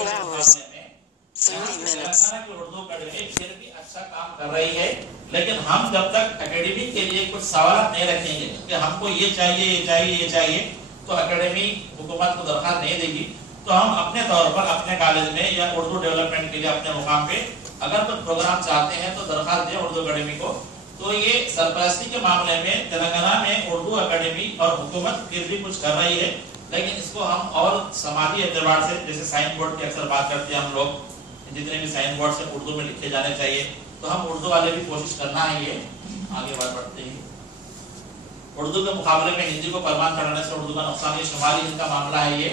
उर्दू अकेडमी फिर भी अच्छा काम कर रही है, लेकिन हम जब तक अकेडमी के लिए कुछ सवाल नहीं रखेंगे कि हमको ये चाहिए ये चाहिए ये चाहिए, तो अकेडमी हुकूमत को दरखास्त नहीं देगी। तो हम अपने तौर पर अपने कॉलेज में या उर्दू डेवलपमेंट के लिए अपने मुकाम पे अगर कुछ प्रोग्राम चाहते हैं तो दरखास्त दें उर्दू अकेडमी को। तो ये सरपरस्ती के मामले में तेलंगाना में उर्दू अकेडमी और हुकूमत फिर भी कुछ कर रही है, लेकिन इसको हम और समाजी एतबार से, जैसे साइन बोर्ड की अक्सर बात करते हैं हम लोग, जितने भी साइन बोर्ड से उर्दू में लिखे जाने चाहिए, तो हम उर्दू वाले भी कोशिश करना है। ये आगे बात बढ़ते हैं। اردو کے مقابلے میں ہندی کو پروان چڑھانے سے اردو کا نقصان، یہ شمالی ہند کا معاملہ ہے یہ،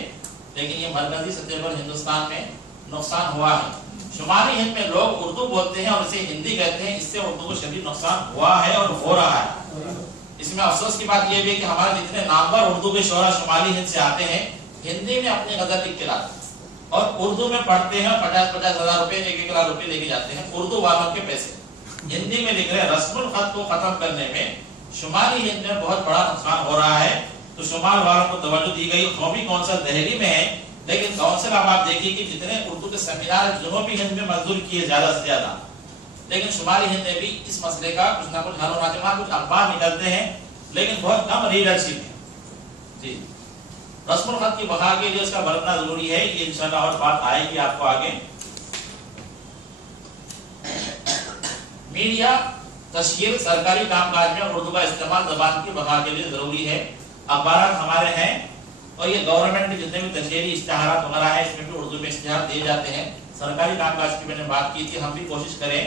لیکن یہ مرکزی سطح پر ہندوستان میں نقصان ہوا ہے۔ شمالی ہند میں لوگ اردو بولتے ہیں اور اسے ہندی کہتے ہیں، اس سے اردو کو شدید نقصان ہوا ہے اور ہو رہا ہے۔ اس میں افسوس کی بات یہ بھی ہے کہ ہمارے جتنے نامور اردو کے شعراء شمالی ہند سے آتے ہیں، ہندی میں اپنی غزل لکھ کے لاتے ہیں اور اردو میں پڑھتے ہیں، 50-50 ہزار روپے 1 لاکھ روپے لے کے جاتے ہیں اردو والوں کے پیسے، ہندی میں لکھ رہے ہیں۔ رسم الخط کو ختم کرنے میں شمالی ہند میں بہت بڑا نقصان ہو رہا ہے، تو شمال والوں کو توجہ دی گئی۔ قومی کونسل دہلی میں ہے، لیکن کونسل اب آپ دیکھیے کہ جتنے اردو کے سیمینار جنوبی ہند میں منظور کیے زیادہ سے زیادہ، لیکن شمالی ہند میں بھی اس مسئلے کا کچھ نہ کچھ حل ہونا چاہیے۔ کچھ اخبار نکلتے ہیں لیکن بہت کم ریڈرشپ ہے جی۔ رسم الخط کی بقا کے لیے اس کا برتنا ضروری ہے، یہ انشاءاللہ اور بات آئے گی آپ کو آگے۔ میڈیا تشہیر سرکاری کام کاج میں اردو کا استعمال زبان کی بقا کے لیے ضروری ہے۔ اخبارات ہمارے ہیں اور یہ گورنمنٹ کے جتنے بھی تشہیری اشتہارات وغیرہ ہیں اس میں بھی اردو میں اشتہار دیے جاتے ہیں۔ سرکاری کام کاج کی میں نے بات کی تھی، ہم بھی کوشش کریں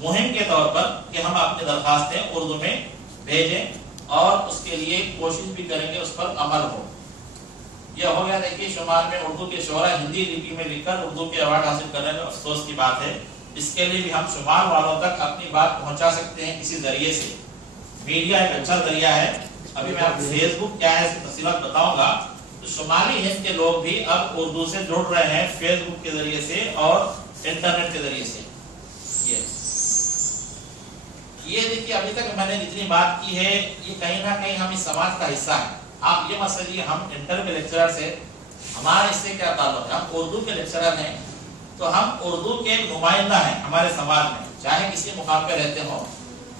مہم کے طور پر کہ ہم اپنی درخواستیں اردو میں بھیجیں اور اس کے لیے کوشش بھی کریں گے اس پر عمل ہو۔ یہ ہو گیا دیکھیے شمال میں اردو کے شعراء ہندی لپی میں لکھ کر اردو کے ایوارڈ حاصل کرنے میں افسوس کی بات ہے۔ اس کے لیے بھی ہم شمال والوں تک اپنی بات پہنچا سکتے ہیں کسی ذریعے سے۔ میڈیا ایک اچھا ذریعہ ہے۔ ابھی میں آپ فیس بک کیا ہے اس کی تفصیلات بتاؤں گا۔ تو شمالی ہند کے لوگ بھی اب اردو سے جڑ رہے ہیں فیس بک کے ذریعے سے اور انٹرنیٹ کے ذریعے سے۔ یہ دیکھیے ابھی تک میں نے جتنی بات کی ہے یہ کہیں نہ کہیں ہم اس سماج کا حصہ ہیں۔ آپ یہ مت سمجھیے ہم انٹر کے لیکچرر سے ہمارا اس سے کیا تعلق ہے، ہم اردو کے لیکچرر ہیں تو ہم اردو کے نمائندہ ہیں ہمارے سماج میں، چاہے کسی مقام پہ رہتے ہوں۔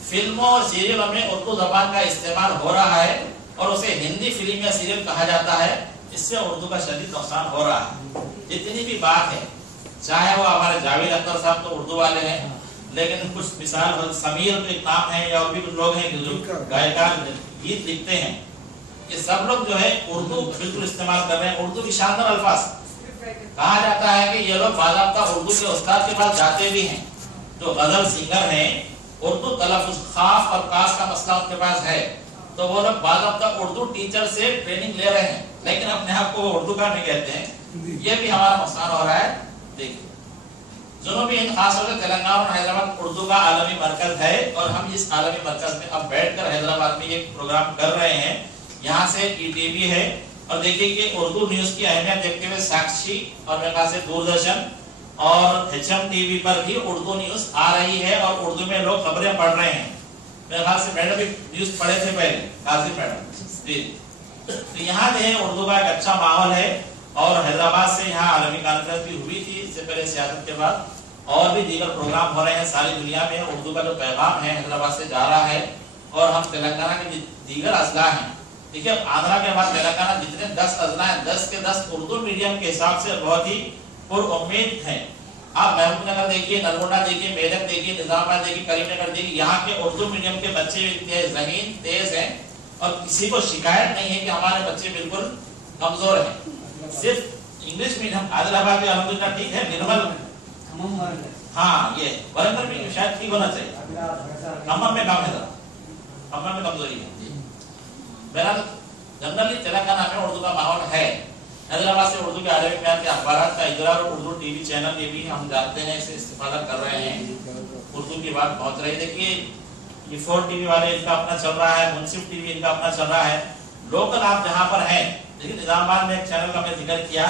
فلموں اور سیریلوں میں اردو زبان کا استعمال ہو رہا ہے اور اسے ہندی فلم یا سیریل کہا جاتا ہے، اس سے اردو کا شدید نقصان ہو رہا ہے۔ جتنی بھی بات ہے چاہے وہ ہمارے جاوید اختر صاحب تو اردو والے ہیں، لیکن کچھ مثال سمیر تو ایک نام ہے یا اور بھی کچھ لوگ ہیں جو گائیکار گیت لکھتے ہیں، یہ سب لوگ جو ہے اردو بالکل استعمال کر رہے ہیں۔ اردو کی شاندار الفاظ کہا جاتا ہے کہ یہ لوگ باضابطہ اردو کے استاد کے پاس جاتے بھی ہیں، جو غزل سنگر ہیں اردو تلفظ خاص اور کاف کا مسئلہ ان کے پاس ہے تو وہ لوگ باضابطہ اردو ٹیچر سے ٹریننگ لے رہے ہیں، لیکن اپنے آپ کو اردو کا نہیں کہتے ہیں۔ یہ بھی ہمارا نقصان ہو رہا ہے۔ دیکھیے جنوبی ہند خاص طور سے تلنگانہ اور حیدرآباد اردو کا عالمی مرکز ہے اور ہم اس عالمی مرکز میں اب بیٹھ کر حیدرآباد میں یہ پروگرام کر رہے ہیں۔ یہاں سے ای ٹی وی ہے اور دیکھیے کہ اردو نیوز کی اہمیت دیکھتے ہوئے ساکشی اور میرے خیال سے دوردرشن اور ایچ ایم ٹی وی پر بھی اردو نیوز آ رہی ہے اور اردو میں لوگ خبریں پڑھ رہے ہیں۔ میرے خیال سے میڈم بھی نیوز پڑھے تھے پہلے، قاضی میڈم جی۔ تو یہاں جو ہے اردو کا ایک اچھا ماحول ہے اور حیدرآباد سے یہاں عالمی کانفرنس بھی ہوئی تھی اس سے پہلے سیاست کے بعد، اور بھی دیگر پروگرام ہو رہے ہیں ساری دنیا میں۔ اردو کا جو پیغام ہے حیدرآباد سے جا رہا ہے اور ہم تلنگانہ کے دیگر اضلاع ہیں، دیکھیے آندھرا کے بعد تلنگانہ جتنے 10 اضلاع ہیں 10 کے 10 اردو میڈیم کے حساب سے بہت ہی پر امید ہیں۔ آپ محبوب نگر دیکھیے، نلگونڈا دیکھیے، میدک دیکھیے، نظام آباد دیکھیے، کریم نگر دیکھیے، یہاں کے اردو میڈیم کے بچے اتنے ذہین تیز ہیں اور کسی کو شکایت نہیں ہے کہ ہمارے بچے بالکل کمزور ہیں۔ صرف انگلش میڈیم عادل آباد میں الحمدللہ ٹھیک ہے، نرمل ہاں یہ ورنگر بھی شاید ٹھیک ہونا چاہیے، کمر میں کام ہے ذرا، کمر میں کمزوری ہے۔ بہرحال جنرلی تلنگانہ میں اردو کا ماحول ہے۔ حیدرآباد سے اردو کے عالمی معیار کے اخبارات کا اجرا اور اردو ٹی وی چینل یہ بھی ہم جانتے ہیں، اسے استفادہ کر رہے ہیں، اردو کی بات پہنچ رہی ہے۔ دیکھیے یہ 4 ٹی وی والے ان کا اپنا چل رہا ہے، منصف ٹی وی ان کا اپنا چل رہا ہے۔ لوکل آپ جہاں پر ہیں، لیکن نظام آباد میں ایک چینل کا میں ذکر کیا،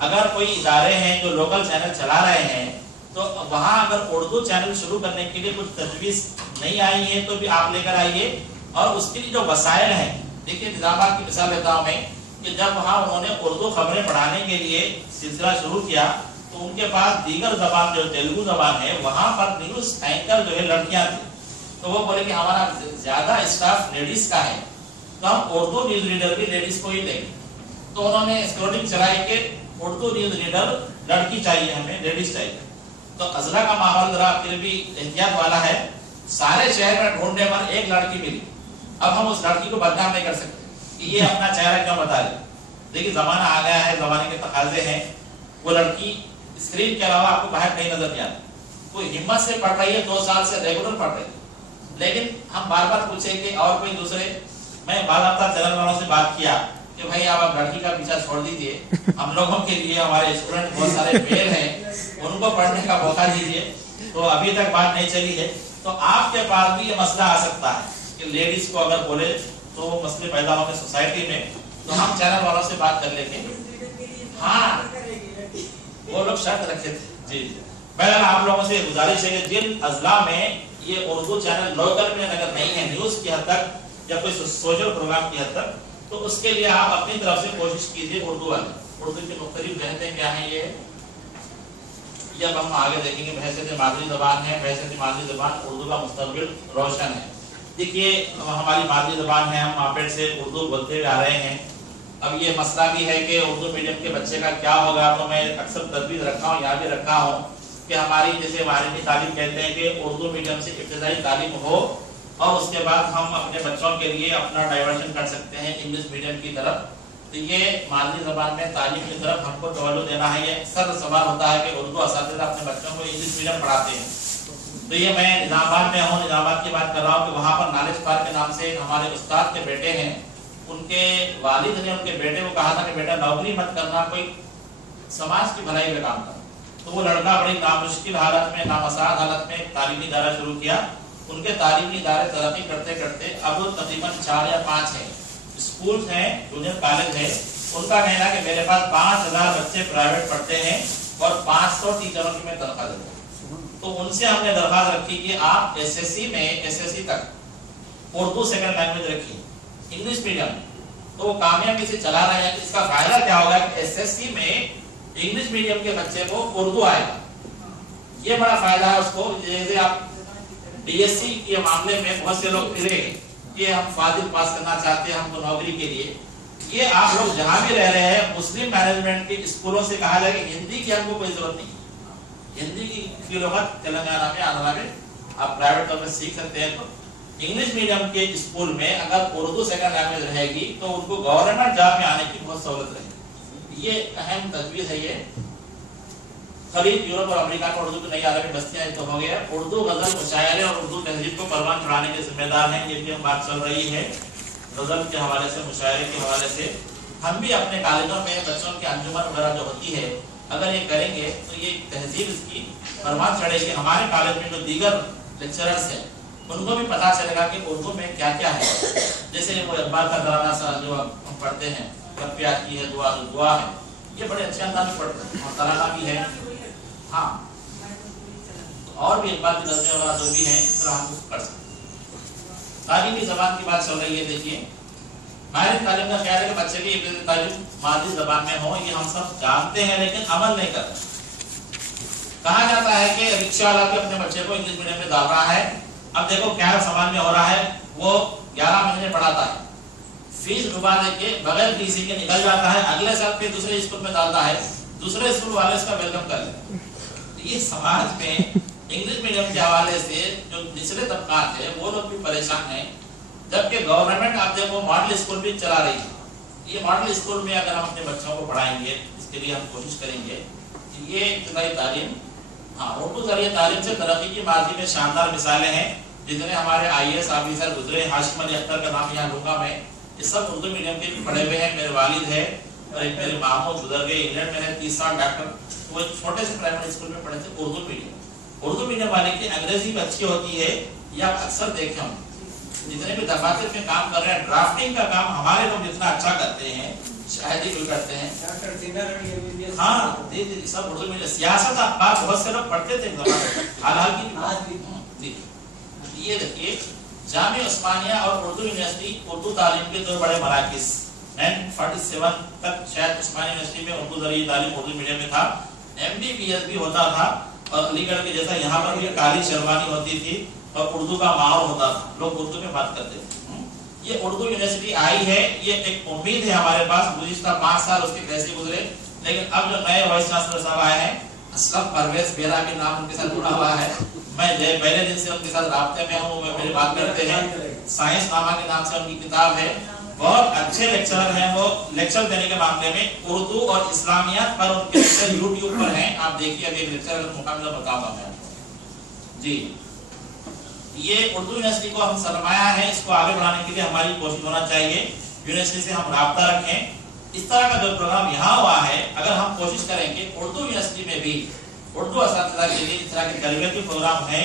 اگر کوئی ادارے ہیں جو لوکل چینل چلا رہے ہیں تو وہاں اگر اردو چینل شروع کرنے کے لیے کچھ تجویز نہیں آئی ہے تو بھی آپ لے کر آئیے، اور اس کے لیے جو وسائل ہیں، دیکھیے نظام آباد کی مثال لیتا ہوں میں کہ جب وہاں انہوں نے اردو خبریں پڑھانے کے لیے سلسلہ شروع کیا تو ان کے پاس دیگر زبان جو تیلگو زبان ہے وہاں پر نیوز اینکر جو ہے لڑکیاں تھیں، تو وہ بولے کہ ہمارا زیادہ اسٹاف لیڈیز کا ہے تو ہم اردو نیوز ریڈر بھی لیڈیز کو ہی دیں گے، تو انہوں نے اسکروٹنگ چلائی کہ اردو نیوز ریڈر لڑکی چاہیے، ہمیں لیڈیز چاہیے۔ تو اضلاع کا ماحول ذرا پھر بھی احتیاط والا ہے، سارے شہر میں ڈھونڈنے پر ایک لڑکی ملی، اب ہم اس لڑکی کو بدنام نہیں کر سکتے کہ یہ اپنا چہرہ کیوں بتا رہی۔ دیکھیے زمانہ آ گیا ہے، زمانے کے تقاضے ہیں، وہ لڑکی اسکرین کے علاوہ آپ کو باہر نہیں نظر نہیں آتی، کوئی ہمت سے پڑھ رہی ہے، 2 سال سے ریگولر پڑھ رہی ہے، لیکن ہم بار بار پوچھیں کہ اور کوئی دوسرے मैं बाज़ाब्ता चैनल वालों से बात किया कि भाई आप लड़की का पीछा छोड़ दीजिए, हम लोगों के लिए हमारे स्टूडेंट बहुत सारे मेल हैं, उनको पढ़ने का मौका दीजिए। तो अभी तक बात नहीं चली है। तो आपके पास भी ये मसला आ सकता है कि लेडीज को अगर बोले तो मसले पैदा होंगे सोसाइटी में, तो हम चैनल वालों से बात कर लेंगे। हाँ, वो लोग शर्त रखे थे। जी बहरहाल आप लोगों से गुजारिश है कि जिन अजला में ये उर्दू चैनल लोकल में अगर नहीं है न्यूज की हद तक या कोई सोशल प्रोग्राम की हद तक, तो उसके लिए आप अपनी तरफ से कोशिश कीजिए उर्दू वाले। उर्दू की मुख्तलिफ जहतें क्या है ये अब हम आगे देखेंगे। बहसीत मादरी ज़बान है, बहसीत मादरी ज़बान उर्दू का मुस्तकबिल रोशन है। देखिए हमारी मादरी ज़बान है, हम मापेट से उर्दू बोलते हुए आ रहे हैं। अब ये मसला भी है कि उर्दू मीडियम के बच्चे का क्या होगा, तो मैं अक्सर तजवीज़ रखा हूँ, यहाँ भी रखा हूँ कि हमारी जैसे मारिफी तालीम कहते हैं कि उर्दू मीडियम से इब्तिदाई तालीम हो और उसके बाद हम अपने बच्चों के लिए अपना डाइवर्शन कर सकते हैं इंग्लिश मीडियम की तरफ। तो ये मादरी ज़बान में तालीम की तरफ हमको तवज्जो देना है। ये अक्सर सवाल होता है कि उर्दू असातिज़ा अपने बच्चों को इंग्लिश मीडियम पढ़ाते हैं। तो ये मैं निज़ामाबाद में हूँ, निज़ामाबाद की बात कर रहा हूँ कि वहाँ पर नॉलेज पार्क के नाम से हमारे उस्ताद के बेटे हैं, उनके वालिद ने उनके बेटे को कहा था कि बेटा नौकरी मत करना, कोई समाज की भलाई में काम कर। तो वो लड़का बड़ी नामुश्किल हालत में, नामसाद हालत में तालीमी इदारा शुरू किया। उनके तालीमी इदारे तरक्की करते करते अब तकरीबन 4 या 5 हैं, स्कूल हैं, जूनियर कॉलेज है। उनका कहना है कि मेरे पास 5000 बच्चे प्राइवेट पढ़ते हैं और 500 टीचरों की मैं तनख्वाह देता हूँ। तो उनसे हमने दरख्वास्त रखी कि आप एसएससी में एसएससी तक उर्दू सेकंड लैंग्वेज रखिए इंग्लिश मीडियम। तो वो कामयाबी से चला रहे हैं। इसका फायदा क्या होगा कि एसएससी में इंग्लिश मीडियम के बच्चे को उर्दू आएगा, ये बड़ा फायदा है उसको। जैसे आप बीएससी के मामले में बहुत से लोग फिरे कि हम फाजिल पास करना चाहते हैं हमको नौकरी के लिए, ये आप लोग जहां भी रह रहे हैं मुस्लिम मैनेजमेंट के स्कूलों से कहा जाए कि हिंदी की हमको कोई जरूरत नहीं, हिंदी की लुगत तेलंगाना में आंध्रा में आप प्राइवेट तौर पर सीख सकते हैं। तो इंग्लिश मीडियम के स्कूल में अगर उर्दू सेकंड लैंग्वेज रहेगी तो उनको गवर्नमेंट जॉब में आने की बहुत सहूलत रहेगी। ये अहम तजवीज है। ये करीब यूरोप और अमेरिका में उर्दू की नई आलमी बस्तियां तो हो गया। उर्दू गजल मुशायरे और उर्दू तहजीब को परवान चढ़ाने के जिम्मेदार हैं। ये भी हम बात चल रही है गजल के हवाले से, मुशायरे के हवाले से। हम भी अपने कॉलेजों में बच्चों की अंजुमन वगैरह जो होती है अगर ये करेंगे तो ये तहजीब इसकी परवान चढ़ेगी। हमारे कॉलेज में जो दीगर लेक्चरर्स हैं उनको भी पता चलेगा कि उर्दू में क्या क्या है। जैसे वो अखबार का दराना सा जो हम पढ़ते हैं, कब्या की है दुआ, दुआ है, ये बड़े अच्छे अंदाज में पढ़ते हैं। और तराना भी है, हाँ, और भी अखबार की नज़में वगैरह जो भी है इस तरह हम कर सकते। तालीमी ज़बान की बात चल रही है। देखिए माहिर तालीम का ख्याल है कि बच्चे की तालीम मादरी ज़बान में हो, ये हम सब जानते हैं लेकिन अमल नहीं करते। कहा जाता है कि रिक्शा वाला भी अपने बच्चे को इंग्लिश मीडियम में डाल रहा है। अब देखो क्या समाज में हो रहा है, वो 11 महीने पढ़ाता है, फीस डुबा देके बगैर टीसी के निकल जाता है, अगले साल फिर दूसरे स्कूल में डालता है, दूसरे स्कूल वाले इसका वेलकम कर लेते हैं। ये समाज में इंग्लिश मीडियम के हवाले से जो निचले तबकात है वो लोग भी परेशान हैं, जबकि गवर्नमेंट आप देखो मॉडल स्कूल भी चला रही है। ये मॉडल स्कूल में अगर हम अपने बच्चों को पढ़ाएंगे, इसके लिए हम कोशिश करेंगे, ये इब्तिदाई तालीम, हाँ, उर्दू जरिए तालीम से तरक्की की माजी में शानदार मिसालें हैं। जितने हमारे IAS ऑफिसर गुजरे, हाशिम अली अख्तर का नाम यहाँ लूंगा मैं, ये सब उर्दू मीडियम के पढ़े हुए हैं। मेरे वालिद है और एक मेरे मामू गुजर गए, इंग्लैंड में है, 30 साल डॉक्टर, वो एक छोटे से प्राइमरी स्कूल में पढ़े थे उर्दू मीडियम। उर्दू मीडियम वाले की अंग्रेजी भी अच्छी होती है, ये आप अक्सर देखे होंगे। जितने भी दफातर में काम कर रहे हैं, ड्राफ्टिंग का काम हमारे लोग जितना अच्छा करते हैं शायद ही कोई करते हैं। हाँ जी जी, सब उर्दू मीडियम। सियासत अखबार बहुत से लोग पढ़ते थे हाल की। ये देखिए जामिया उस्मानिया और उर्दू यूनिवर्सिटी उर्दू तालीम के 2 बड़े मराकिज, 1947 तक शायद उस्मानिया यूनिवर्सिटी में उर्दू जरिए तालीम उर्दू मीडियम में था। MDBS भी होता था और अलीगढ़ के जैसा यहाँ पर भी काली शेरवानी होती थी और उर्दू का माहौल होता था, लोग उर्दू में बात करते थे। ये उर्दू यूनिवर्सिटी आई है, ये एक उम्मीद है हमारे पास। गुज़िश्ता 5 साल उसके कैसे गुजरे, लेकिन अब जो नए वाइस चांसलर साहब आए हैं, असलम परवेज बेरा के नाम उनके साथ जुड़ा हुआ है। मैं पहले दिन से उनके साथ राब्ते में हूँ, मेरी बात करते हैं। साइंस नामा के नाम से उनकी किताब है, बहुत अच्छे लेक्चरर हैं वो। लेक्चर देने के मामले में उर्दू और इस्लामियात पर उनके लेक्चर यूट्यूब पर हैं, आप देखिए। अभी लेक्चर अगर मौका मिला बताऊंगा मैं आपको जी। ये उर्दू यूनिवर्सिटी को हम सरमाया है, इसको आगे बढ़ाने के लिए हमारी कोशिश होना चाहिए, यूनिवर्सिटी से हम राब्ता रखें। इस तरह का जो प्रोग्राम यहाँ हुआ है, अगर हम कोशिश करेंगे उर्दू यूनिवर्सिटी में भी उर्दू असातिज़ा के लिए इस तरह के तरबियती प्रोग्राम है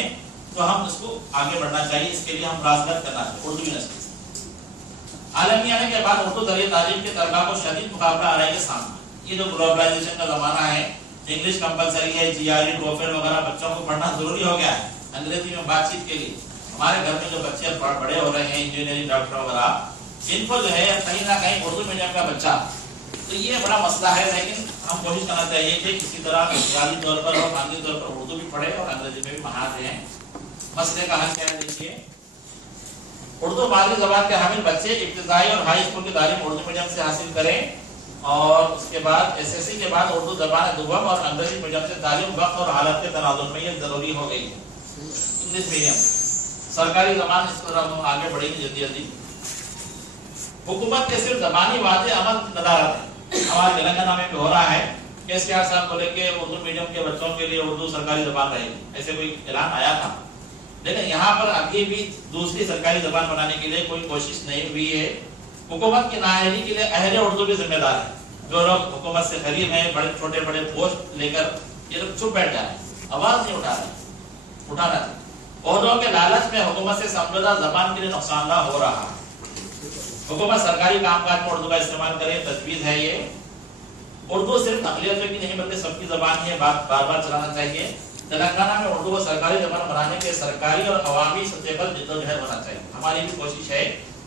तो हम उसको आगे बढ़ना चाहिए। इसके लिए हम राजगत करना चाहिए उर्दू यूनिवर्सिटी से। आलमी आने के बाद उर्दू दरिया तालीम के तलबा को शदीद मुकाबला आ रहा है सामने। ये जो ग्लोबलाइजेशन का जमाना है, इंग्लिश कंपलसरी है, जीआरई टोफल वगैरह बच्चों को पढ़ना जरूरी हो गया है अंग्रेजी में बातचीत के लिए। हमारे घर में जो बच्चे बड़े हो रहे हैं, इंजीनियरिंग डॉक्टर वगैरह, इनको जो है कहीं ना कहीं उर्दू मीडियम का बच्चा, तो ये बड़ा मसला है। लेकिन हम कोशिश करना चाहिए कि किसी तरह बुनियादी तौर पर और मानवी तौर पर उर्दू भी पढ़े और अंग्रेजी में भी महारत हैं। मसले का हल क्या है देखिए, उर्दू मादरी ज़बान के हामिल बच्चे इब्तिदाई और हाई स्कूल की तालीम उर्दू मीडियम से हासिल करें और उसके बाद एसएससी के बाद उर्दू ज़बान दुबम और अंग्रेजी मीडियम से तालीम वक्त और हालत के तनाजुर में ये जरूरी हो गई है। इंग्लिश मीडियम सरकारी ज़बान इस तरह हम आगे बढ़ेंगे जल्दी जल्दी। हुकूमत के सिर्फ ज़बानी वादे अमल नदारत है। हमारे तेलंगाना में भी हो रहा है, केसीआर साहब बोले कि उर्दू मीडियम के बच्चों के लिए उर्दू सरकारी ज़बान रहेगी, ऐसे कोई ऐलान आया था। लेकिन यहाँ पर अभी भी दूसरी सरकारी ज़बान बनाने के लिए कोई कोशिश नहीं हुई है। हुकूमत की नाअहली के लिए अहले उर्दू भी जिम्मेदार है। जो लोग हुकूमत से करीब हैं, बड़े छोटे बड़े पोस्ट लेकर ये लोग चुप बैठ जा रहे हैं, आवाज नहीं उठा रहे, उठाना चाहिए। ओहदों के लालच में हुकूमत से समझौता ज़बान के लिए नुकसानदा हो रहा है। हुकूमत सरकारी कामकाज में उर्दू का इस्तेमाल करे, तजवीज़ है ये। उर्दू सिर्फ अक़लियतों की नहीं बल्कि सबकी ज़बान है, बात बार बार चलाना चाहिए। तेलंगाना में उर्दू को सरकारी ज़बान बनाने के सरकारी और अवामी सतह पर जिद्दोजहद होना चाहिए। हमारी भी कोशिश है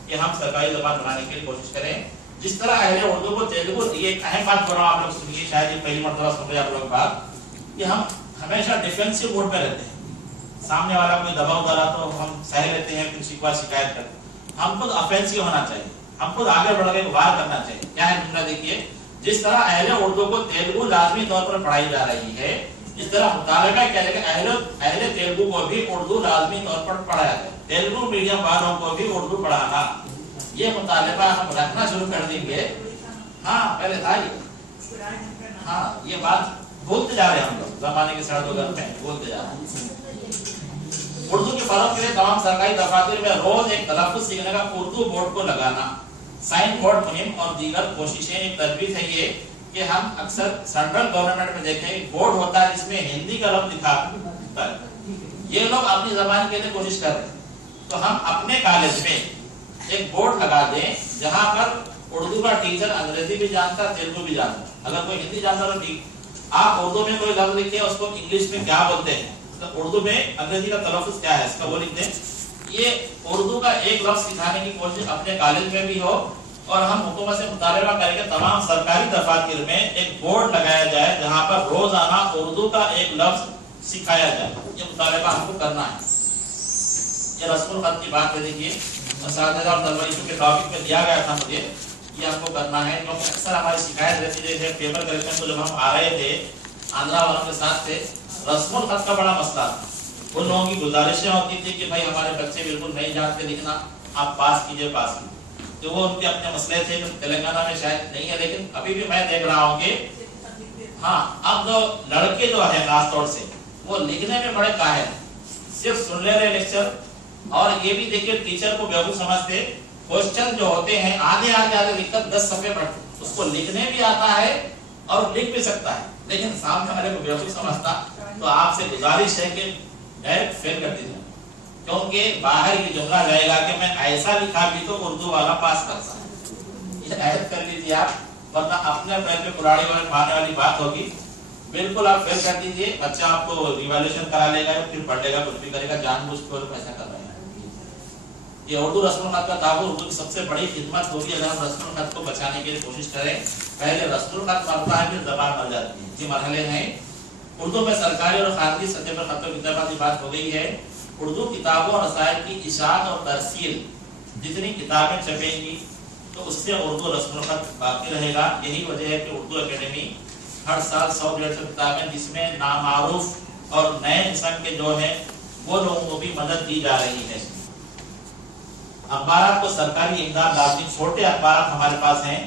कि हम सरकारी ज़बान बनाने की कोशिश करें। जिस तरह अहले उर्दू को तेलुगु, ये एक अहम बात बोल रहा हूँ, आप लोग सुनिए, शायद ये पहली मरतबा सुन रहे आप लोग बात, कि हम हमेशा डिफेंसिव मोड में रहते हैं। सामने वाला कोई दबाव डाला तो हम सह लेते हैं, फिर शिकवा शिकायत करते हैं। हम खुद ऑफेंसिव होना चाहिए, हम खुद आगे बढ़ के वार करना चाहिए। क्या है जुमला देखिए, जिस तरह अहले उर्दू को तेलुगु लाजमी तौर पर पढ़ाई जा रही है, इस तरह मुतालिबा क्या है कि अहले तेलुगु को भी उर्दू लाजमी तौर पर पढ़ाया जाए। तेलुगु मीडियम वालों को भी उर्दू पढ़ाना, ये मुतालिबा हम रखना शुरू कर देंगे। हाँ पहले था ये, हाँ ये बात भूलते जा रहे हैं हम लोग, जमाने के साथ में भूलते जा रहे हैं। उर्दू के फरोग के लिए तमाम सरकारी दफातर में रोज एक तलफ़्फ़ुज़ सीखने का उर्दू बोर्ड को लगाना, साइन बोर्ड मुहिम और दीगर कोशिशें। एक तजवीज़ है ये कि हम अक्सर सेंट्रल गवर्नमेंट में देखें एक बोर्ड होता है जिसमें हिंदी का लफ्ज़ लिखा होता है। ये लोग अपनी ज़बान के लिए कोशिश कर रहे हैं, तो हम अपने कॉलेज में एक बोर्ड लगा दें जहां पर उर्दू का टीचर अंग्रेजी भी जानता है, तेलुगु भी जानता है। अगर कोई हिंदी जानता तो ठीक, आप उर्दू में कोई लफ्ज़ लिखिए, उसको इंग्लिश में क्या बोलते हैं, उर्दू में अंग्रेजी का तलफ़्फ़ुज़ क्या है इसका वो लिख दें। ये उर्दू का एक लफ्ज़ सिखाने की कोशिश अपने कॉलेज में भी हो और हम हुकूमत से मुतालिबा करेंगे तमाम सरकारी दफातर में एक बोर्ड लगाया जाए जहां पर रोजाना उर्दू का एक लफ्ज़ सिखाया जाए। ये मुतालिबा हमको करना है। ये रस्मुल खत की बात है, देखिए के टॉपिक में दिया गया था मुझे, ये हमको करना है क्योंकि अक्सर हमारी शिकायत रहती है। पेपर करेक्शन को जब हम आ रहे थे आंध्रा वालों के साथ थे, रस्मुल खत का बड़ा मसला था। उन लोगों की गुजारिशें होती थी कि भाई हमारे बच्चे बिल्कुल नहीं जानते लिखना, आप पास कीजिए पास कीजिए। तो वो उनके अपने मसले थे, तेलंगाना में शायद नहीं है, लेकिन अभी भी मैं देख रहा हूँ कि हाँ अब जो लड़के जो है खास तौर से वो लिखने में बड़े काहिल, सिर्फ सुन ले रहे लेक्चर। और ये भी देखिए टीचर को बेवकूफ समझते, क्वेश्चन जो होते हैं आधे आधे आधे लिखकर 10 सफ़े पढ़ते, उसको लिखने भी आता है और लिख भी सकता है, लेकिन सामने वाले को बेवकूफ समझता। तो आपसे गुजारिश है कि डायरेक्ट फेल कर दीजिए, क्योंकि बाहर ये जुमला जाएगा कि मैं ऐसा लिखा भी तो उर्दू वाला पास करता है। ये ऐड कर लीजिए आप, वरना अपने पैर पे कुल्हाड़ी वाले मारने वाली बात होगी। बिल्कुल आप फेल कर दीजिए, बच्चा आपको रिवैल्यूएशन करा लेगा, फिर पढ़ लेगा, कुछ भी करेगा, जानबूझकर पैसा कर रहा है। ये उर्दू रस्मुल खत का ताबूर उर्दू की सबसे बड़ी खिदमत होगी अगर हम रस्मुल खत को बचाने की कोशिश करें। पहले रस्मुल खत मरता है, फिर ज़बान मर जाती है। ये मरहले हैं। उर्दू में सरकारी और खानगी सतह पर खतों किताबत की बात हो गई है। उर्दू किताबों और रसायल की इशाअत और तरसील, जितनी किताबें छपेंगी तो उससे उर्दू रस्मुल खत बाकी रहेगा। यही वजह है कि उर्दू एकेडमी हर साल 100-150 किताबें जिसमें नामारूफ और नए किस्म के जो है वो लोगों को भी मदद दी जा रही है। अखबार को सरकारी इमदाद लाजमी, छोटे अखबार हमारे पास हैं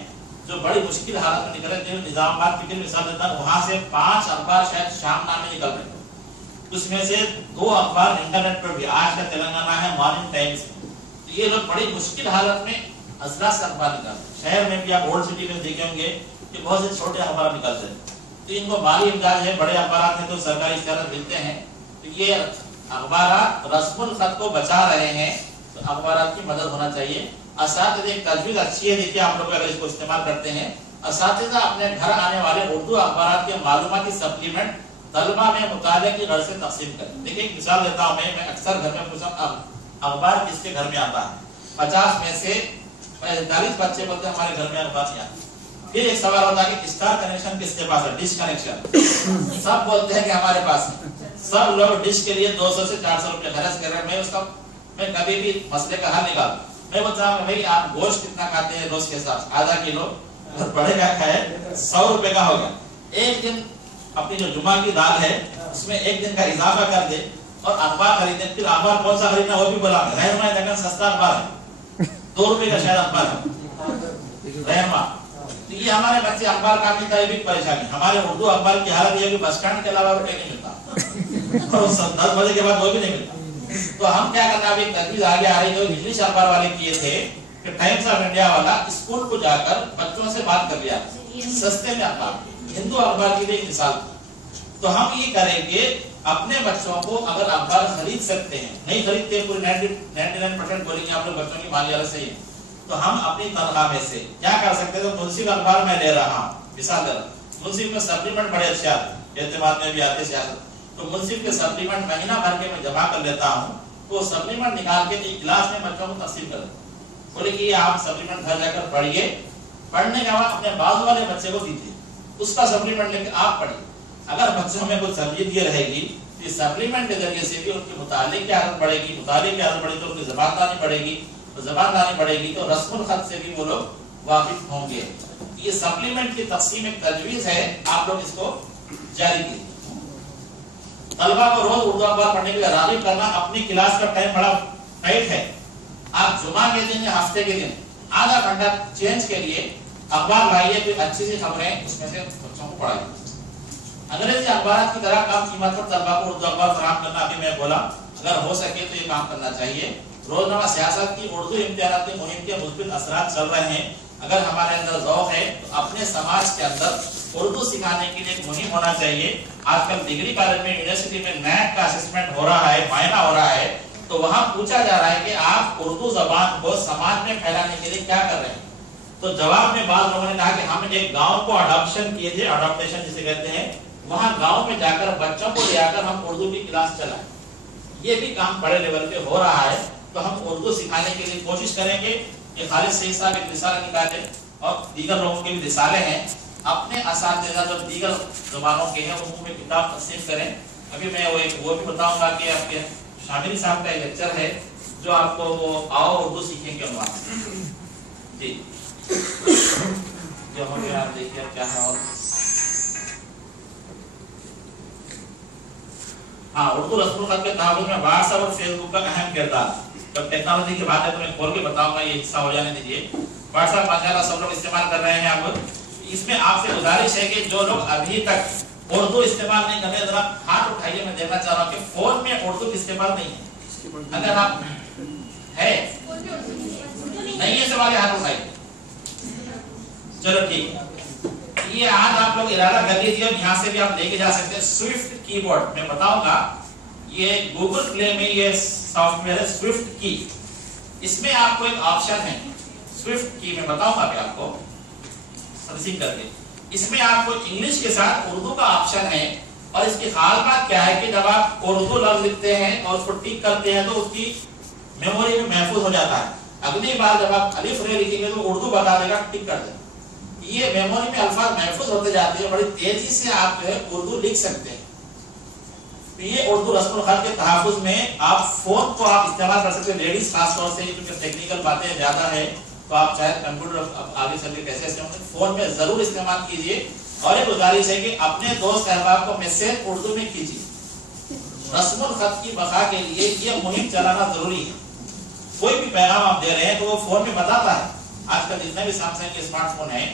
जो बड़ी मुश्किल हालत में निकल रहे थे। निजामाबाद फिक्र मिसाल देता, वहां से 5 अखबार शायद शाम नामे निकल रहे थे, اس میں سے 2 اخبار انٹرنیٹ پر بھی، آج کا تلنگانہ ہے، مارننگ ٹائمز، تو یہ لوگ بڑی مشکل حالت میں اضلاع سے اخبار نکالتے. شہر میں بھی آپ اولڈ سٹی میں دیکھیں گے کہ بہت سے چھوٹے اخبار نکالتے ہیں، تو ان کو مالی امداد ہے، بڑے اخبارات ہیں تو سرکاری اختیارات ملتے ہیں، تو یہ اخبارات رسم الخط کو بچا رہے ہیں، تو اخبارات کی مدد ہونا چاہیے. اساتذہ ایک تجویز اچھی ہے، دیکھیے آپ لوگ اگر اس کو استعمال کرتے ہیں، اساتذہ اپنے گھر آنے والے اردو اخبارات کے معلوماتی سپلیمنٹ طلبہ میں مطالعے کی غرض سے تقسیم کریں. دیکھیے ایک مثال دیتا ہوں میں اکثر گھر میں پوچھا اخبار کس کے گھر میں آتا ہے، 50 میں سے 45 بچے بولتے ہیں ہمارے گھر میں اخبار نہیں آتا. پھر ایک سوال ہوتا ہے کہ اسٹار کنیکشن کس کے پاس ہے، ڈش کنیکشن، سب بولتے ہیں کہ ہمارے پاس ہے. سب لوگ ڈش کے لیے 200 سے 400 روپے خرچ کر رہے ہیں. میں کبھی بھی مسئلے کا حل نکالوں، میں بولتا ہوں بھائی آپ گوشت کتنا کھاتے ہیں روز کے حساب سے، آدھا کلو، بڑے کا کھائے 100 روپے کا ہوگا. ایک دن اپنی جو جمعہ کی دال ہے اس میں ایک دن کا اضافہ کر دے اور اخبار خریدے. پھر اخبار کون سا خریدنا وہ بھی بولا، رہنما لیکن سستا اخبار ہے، 2 روپے کا شاید اخبار ہے رہنما. تو یہ ہمارے بچے اخبار کافی بھی پریشانی. ہمارے اردو اخبار کی حالت یہ کہ بس اسٹینڈ کے علاوہ روپے نہیں ملتا، اور 10 بجے کے بعد وہ بھی نہیں ملتا. تو ہم کیا کرنا، ابھی تجویز آگے آ رہی جو انگلش اخبار والے کیے تھے کہ ٹائمز آف انڈیا والا اسکول کو جا کر بچوں سے بات کر لیا سستے میں اخبار، ہندو اخبار کی بھی ایک مثال. تو ہم یہ کریں گے اپنے بچوں کو اگر اخبار خرید سکتے ہیں، نہیں خریدتے پورے 99% بولیں گے آپ لوگ بچوں کی مالی حالت صحیح ہے، تو ہم اپنی تنخواہ میں سے کیا کر سکتے ہیں. تو منصف اخبار میں لے رہا ہوں، مثال دے رہا ہوں، منصف میں سپلیمنٹ بڑے اچھے آتے، اعتماد میں بھی آتے سیاست، تو منصف کے سپلیمنٹ مہینہ بھر کے میں جمع کر لیتا ہوں. تو سپلیمنٹ نکال کے ایک کلاس میں بچوں کو تقسیم کر دیں، بولے کہ آپ سپلیمنٹ گھر جا کر پڑھیے، پڑھنے کے بعد اپنے بازو والے بچے کو دیجیے، اس کا سپلیمنٹ لے کے آپ پڑھیے. اگر بچوں میں کچھ سبجیت یہ رہے گی تو سپلیمنٹ کے ذریعے سے بھی ان کی مطالعے کی عادت بڑھے گی، مطالعے کی عادت بڑھے تو ان کی زبان دانی بڑھے گی، تو زبان دانی بڑھے گی تو رسم الخط سے بھی وہ لوگ واقف ہوں گے. یہ سپلیمنٹ کی تقسیم ایک تجویز ہے، آپ لوگ اس کو جاری کیجیے. طلبہ کو روز اردو اخبار پڑھنے کے لیے راغب کرنا. اپنی کلاس کا ٹائم بڑا ٹائٹ ہے، آپ جمعہ کے دن یا ہفتے کے دن آدھا گھنٹہ چینج کے لیے اخبار لائیے، کوئی اچھی سی خبریں اس میں سے بچوں کو پڑھائیے. انگریزی اخبارات کی طرح کم قیمت پر طلبہ کو اردو اخبار فراہم کرنا، ابھی میں بولا اگر ہو سکے تو یہ کام کرنا چاہیے. روزنامہ سیاست کی اردو امتحاناتی مہم کے مثبت اثرات چل رہے ہیں. اگر ہمارے اندر ذوق ہے تو اپنے سماج کے اندر اردو سکھانے کے لیے ایک مہم ہونا چاہیے. آج کل ڈگری کالج میں، یونیورسٹی میں نیٹ کا اسسمنٹ ہو رہا ہے، معائنہ ہو رہا ہے، تو وہاں پوچھا جا رہا ہے کہ آپ اردو زبان کو سماج میں پھیلانے کے لیے کیا کر رہے ہیں. تو جواب میں بعض لوگوں نے کہا کہ ہم ایک گاؤں کو اڈاپشن کیے تھے، اڈاپٹیشن جسے کہتے ہیں، وہاں گاؤں میں جا کر بچوں کو لے آ کر ہم اردو کی کلاس چلائیں. یہ بھی کام بڑے لیول پہ ہو رہا ہے. تو ہم اردو سکھانے کے لیے کوشش کریں گے کہ خالد سعید صاحب ایک رسالہ نکالے اور دیگر لوگوں کے بھی رسالے ہیں. اپنے اساتذہ جو دیگر زبانوں کے ہیں وہ میں کتاب تقسیم کریں. ابھی میں وہ بھی بتاؤں گا کہ آپ کے شاملی صاحب کا ایک لیکچر ہے جو آپ کو وہ آؤ اردو سیکھیں کے عنوان جی جو ہم یہاں دیکھیے کیا ہے. اور ہاں، اردو رسم الخط کے تحفظ میں واٹس ایپ اور فیس بک کا اہم کردار. جب ٹیکنالوجی کی بات ہے تو میں کھول کے بتاؤں گا، یہ حصہ ہو جانے دیجیے. واٹس ایپ ماشاءاللہ سب لوگ استعمال کر رہے ہیں. اب اس میں آپ سے گزارش ہے کہ جو لوگ ابھی تک اردو استعمال نہیں کر رہے ذرا ہاتھ اٹھائیے. میں دیکھنا چاہ رہا ہوں کہ فون میں اردو استعمال نہیں ہے. اگر آپ ہے نہیں ہے سوال ہاتھ اٹھائیے. چلو ٹھیک ہے. یہ آج آپ لوگ ارادہ کر لیجیے، یہاں سے بھی آپ لے کے جا سکتے ہیں. سوئفٹ کی بورڈ میں بتاؤں گا، یہ گوگل پلے میں یہ سافٹ ویئر ہے سوئفٹ کی. اس میں آپ کو ایک آپشن ہے سوئفٹ کی، میں بتاؤں گا کہ آپ کو سرچنگ کر کے. اس میں آپ کو انگلش کے ساتھ اردو کا آپشن ہے. اور اس کی خاص بات کیا ہے کہ جب آپ اردو لفظ لکھتے ہیں اور اس کو ٹک کرتے ہیں تو اس کی میموری میں محفوظ ہو جاتا ہے. اگلی بار جب آپ الف رے لکھیں گے تو اردو بتا دے گا، ٹک کر دیں. یہ میموری میں الفاظ محفوظ ہوتے جاتے ہیں، بڑی تیزی سے آپ جو ہے اردو لکھ سکتے ہیں. یہ اردو رسم الخط کے تحفظ میں آپ فون کو آپ استعمال کر سکتے ہیں. لیڈیز خاص طور سے کیونکہ ٹیکنیکل باتیں زیادہ ہے تو آپ چاہے کمپیوٹر آگے چل کے کیسے سے فون میں ضرور استعمال کیجیے. اور ایک گزارش ہے کہ اپنے دوست احباب کو میسج اردو میں کیجیے. رسم الخط کی بقا کے لیے یہ مہم چلانا ضروری ہے. کوئی بھی پیغام آپ دے رہے ہیں تو وہ فون میں بتاتا ہے. آج کل جتنے بھی سیمسنگ کے اسمارٹ فون ہیں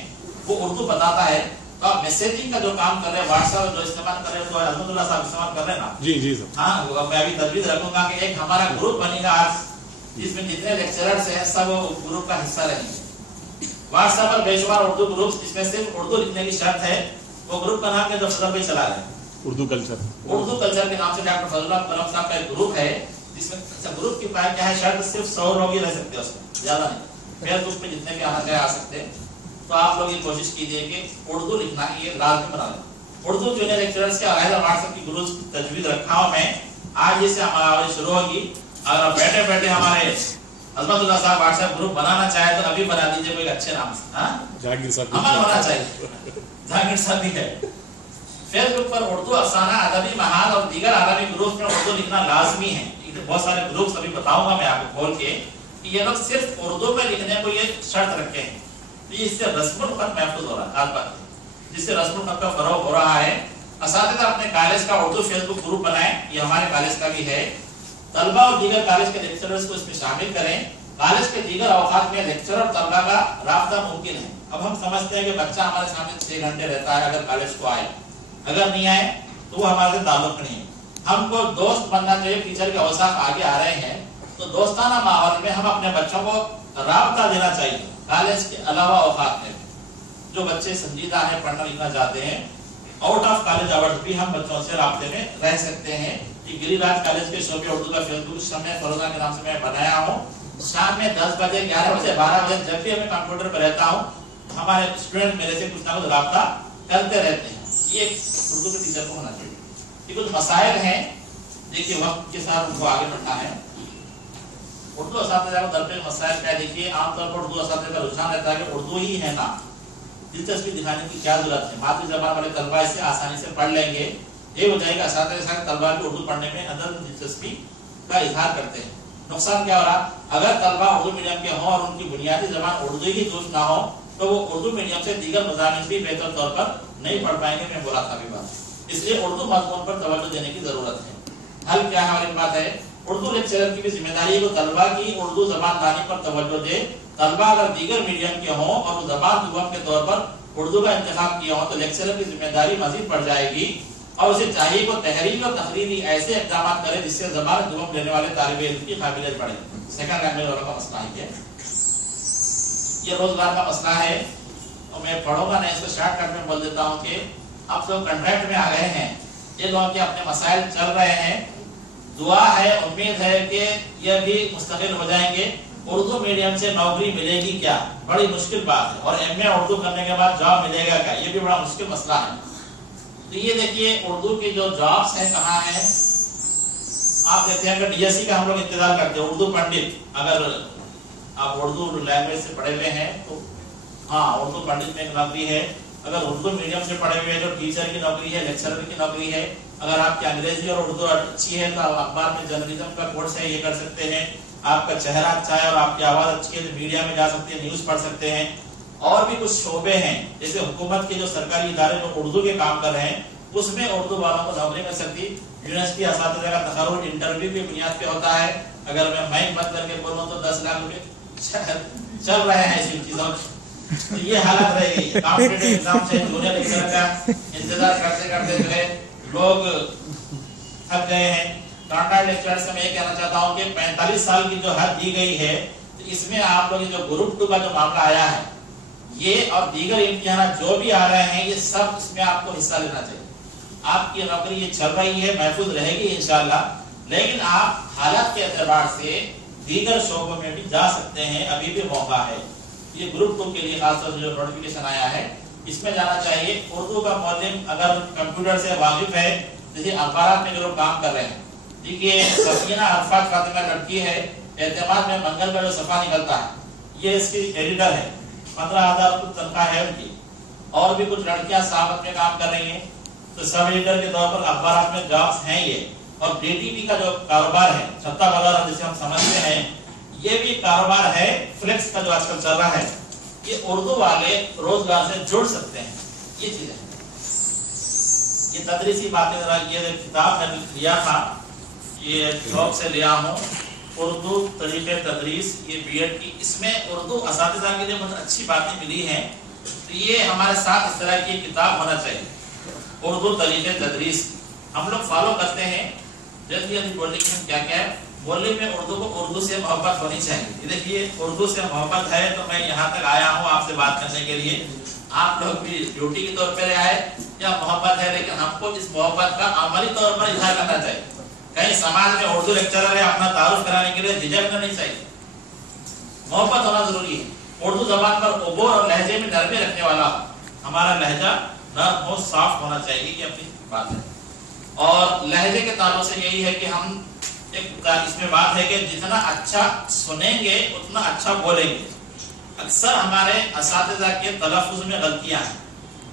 وہ اردو بتاتا ہے. तो आप मैसेजिंग का जो काम कर रहे हैं, व्हाट्सएप जो इस्तेमाल कर रहे हैं, तो अहमदुल्लाह साहब इस्तेमाल कर रहे हैं ना? जी जी सर। हाँ, मैं अभी तजवीज रखूंगा कि एक हमारा ग्रुप बनेगा आज, जिसमें जितने लेक्चरर्स हैं सब ग्रुप का हिस्सा रहेंगे। व्हाट्सएप पर बेशुमार उर्दू ग्रुप, जिसमें सिर्फ उर्दू लिखने की शर्त है, वो ग्रुप का नाम है जो फजल भाई चला रहे हैं, उर्दू कल्चर। उर्दू कल्चर के नाम से डॉक्टर फजल कलम साहब का एक ग्रुप है, जिसमें ग्रुप की क्या है, शर्त सिर्फ 100 लोग ही रह सकते हैं उसमें, ज्यादा नहीं। फेसबुक पे जितने भी आना चाहे आ सकते हैं। तो आप लोग ये कोशिश कीजिए कि उर्दू लिखना ये लाजमी बना लें। उर्दू जूनियर लेक्चरर्स के अलग व्हाट्सएप की ग्रुप तजवीज रखा हूं मैं, आज से हमारी शुरू होगी। अगर बैठे बैठे हमारे अजमतुल्लाह साहब व्हाट्सएप ग्रुप बनाना चाहे तो अभी बना दीजिए कोई अच्छे नाम से। जहांगीर साहब अमल होना चाहिए, जहांगीर साहब भी है। फेसबुक पर उर्दू अफसाना, अदबी महाल और दीगर आलमी ग्रुप में उर्दू लिखना लाजमी है। बहुत सारे ग्रुप्स अभी बताऊंगा मैं आपको खोल के कि ये लोग सिर्फ उर्दू में लिखने को ये शर्त रखे हैं। तो इससे रस्मुल खत महफूज हो रहा है, खास बात जिससे रस्मुल खत का फरोग हो रहा है। असातिज़ा अपने कॉलेज का उर्दू फेसबुक ग्रुप बनाएं, ये हमारे कॉलेज का भी है। तलबा और दीगर कॉलेज के लेक्चरर्स को इसमें शामिल करें। कॉलेज के दीगर औकात में लेक्चर और तलबा का राब्ता मुमकिन है। अब हम समझते हैं कि बच्चा हमारे सामने 6 घंटे रहता है, अगर कॉलेज को आए, अगर नहीं आए तो वो हमारे से ताल्लुक नहीं है। हमको दोस्त बनना चाहिए। टीचर के औसाफ आगे आ रहे हैं तो दोस्ताना माहौल में हम अपने बच्चों को राब्ता देना चाहिए। कॉलेज के अलावा औकात में जो बच्चे संजीदा हैं, पढ़ना लिखना चाहते हैं, आउट ऑफ कॉलेज आवर्स भी हम बच्चों से राब्ते में रह सकते हैं। कि गिरिराज कॉलेज के शोबे उर्दू का फेसबुक समय फरोजा के नाम से मैं बनाया हूँ। शाम में 10 बजे, 11 बजे, 12 बजे जब भी मैं कंप्यूटर पर रहता हूँ, हमारे स्टूडेंट मेरे से कुछ ना कुछ राब्ता करते रहते हैं। ये उर्दू के टीचर को होना चाहिए। ये कुछ मसाइल हैं, देखिए वक्त के साथ उनको आगे बढ़ना है। उर्दू असातिज़ा को दरपेश मसाइल क्या है? देखिए आमतौर पर उर्दू असातिज़ा का रुझान रहता है कि उर्दू ही है ना, दिलचस्पी दिखाने की क्या जरूरत है, मातृ ज़बान वाले तलबा इसे आसानी से पढ़ लेंगे। ये हो जाएगा असातिज़ा के तलबा की उर्दू पढ़ने में अंदर दिलचस्पी का इजहार करते हैं। नुकसान क्या हो रहा? अगर तलबा उर्दू मीडियम के हों और उनकी बुनियादी जबान उर्दू ही दुरुस्त ना हो तो वो उर्दू मीडियम से दीगर मज़ामीन भी बेहतर तौर पर नहीं पढ़ पाएंगे। मैं बोला था अभी बात। इसलिए उर्दू मज़मून पर तवज्जो देने की जरूरत है। हल क्या हमारी बात है? उर्दू लेक्चरर की भी जिम्मेदारी है कि तलबा की उर्दू जबान दानी पर तवज्जो दे। तलबा अगर दीगर मीडियम के हों और वो जबान दुआम के तौर पर उर्दू का इंतखाब किया हो तो लेक्चरर की जिम्मेदारी मजीद बढ़ जाएगी और उसे चाहिए कि तहरीरी और तकरीरी ऐसे इक़दाम करे जिससे जबान दुआम लेने वाले तालिब इल्म की काबिलियत बढ़े। सेकंड लैंग्वेज वालों का मसला है ये रोजगार का मसला है। तो मैं पढ़ूंगा नहीं, इसको शॉर्टकट में बोल देता हूँ कि आप लोग कॉन्ट्रैक्ट में आ गए हैं, ये लोगों के अपने मसाइल चल रहे हैं। दुआ है, उम्मीद है कि ये भी मुस्तकिल हो जाएंगे। उर्दू मीडियम से नौकरी मिलेगी क्या? बड़ी मुश्किल बात है। और एमए उर्दू करने के बाद जॉब मिलेगा क्या? ये भी बड़ा मुश्किल मसला है। तो ये देखिए उर्दू की जो जॉब्स हैं कहाँ हैं? आप देखते हैं कि डीएससी का हम लोग इंतजार करते हैं, उर्दू पंडित। अगर आप उर्दू लैंग्वेज से पढ़े हुए हैं तो हाँ, उर्दू पंडित में एक नौकरी है। अगर उर्दू मीडियम से पढ़े हुए हैं तो टीचर की नौकरी है, लेक्चरर की नौकरी है। अगर आपकी अंग्रेजी और उर्दू अच्छी है तो अखबार में जर्नलिज्म का कोर्स है, ये कर सकते हैं। आपका चेहरा अच्छा है और आपकी आवाज अच्छी है तो मीडिया में जा सकते हैं, न्यूज पढ़ सकते हैं। और भी कुछ शोबे हैं, जैसे हुकूमत के जो सरकारी इदारे जो उर्दू के काम कर रहे हैं उसमें उर्दू वालों को नौकरी मिल सकती। यूनिवर्सिटी असातिज़ा का तखर्रुज इंटरव्यू की बुनियाद पे होता है। अगर मैं माइक बंद करके बोलूं तो 10 लाख रुपए चल रहे हैं ऐसी चीजों। तो ये हालत रहेगी। कॉम्पिटिटिव एग्जाम से जूनियर लेक्चरर का इंतजार करते करते जो है लोग थक गए हैं। कॉन्ट्रैक्ट लेक्चरर से मैं ये कहना चाहता हूँ कि 45 साल की जो हद दी गई है तो इसमें आप लोग जो ग्रुप 2 का जो मामला आया है ये और दीगर इम्तिहान जो भी आ रहे हैं ये सब इसमें आपको हिस्सा लेना चाहिए। आपकी नौकरी ये चल रही है, महफूज रहेगी इंशाल्लाह, लेकिन आप हालात के एतबार से दीगर शोबों में भी जा सकते हैं, अभी भी मौका है। ये ग्रुप 2 के लिए खासतौर से जो नोटिफिकेशन आया है इसमें जाना चाहिए। उर्दू का मौलिम अगर कंप्यूटर से वाकिफ है, जैसे अखबार में जो लोग काम कर रहे हैं, देखिए सफीना अरफात फातिमा लड़की है, एतमाद में मंगल का जो सफा निकलता है ये इसकी एडिटर है, 15,000 तनख्वाह है उनकी। और भी कुछ लड़कियां साहबत में काम कर रही हैं, तो सब एडिटर के तौर पर अखबार में जॉब्स हैं ये। और डीटीपी का जो कारोबार है, छत्ता बाजार जिसे हम समझते हैं, ये भी कारोबार है। फ्लेक्स का जो आजकल चल रहा है, ये उर्दू वाले रोजगार से जुड़ सकते हैं। ये चीजें ये तदरीसी बातें। जरा ये किताब मैंने लिया था, ये शौक से लिया हूँ, उर्दू तरीके तदरीस, ये बीएड की। इसमें उर्दू असातिज़ा के लिए बहुत अच्छी बातें मिली हैं। तो تو یہ ہمارے ساتھ اس طرح کی کتاب ہونا چاہیے اردو طریقے تدریس ہم لوگ فالو کرتے ہیں. جلدی جلدی بولنے کی کیا کیا ہے بولنے میں اردو کو اردو سے محبت ہونی چاہیے. دیکھیے اردو سے محبت ہے تو میں یہاں تک آیا ہوں آپ سے بات کرنے کے لیے. آپ لوگ بھی ڈیوٹی کے طور پر آئے یا محبت ہے لیکن ہم کو اس محبت کا عملی طور پر اظہار کرنا چاہیے. کہیں سماج میں اردو لیکچرر ہے اپنا تعارف کرانے کے لیے جھجکنا نہیں چاہیے. محبت ہونا ضروری ہے. اردو زبان پر عبور اور لہجے میں نرمی رکھنے والا ہمارا لہجہ نرم ہو صاف ہونا چاہیے. یہ اپنی بات ہے. اور لہجے کے تعلق سے یہی ہے کہ ہم ایک اس میں بات ہے کہ جتنا اچھا سنیں گے اتنا اچھا بولیں گے. اکثر ہمارے اساتذہ کے تلفظ میں غلطیاں ہیں.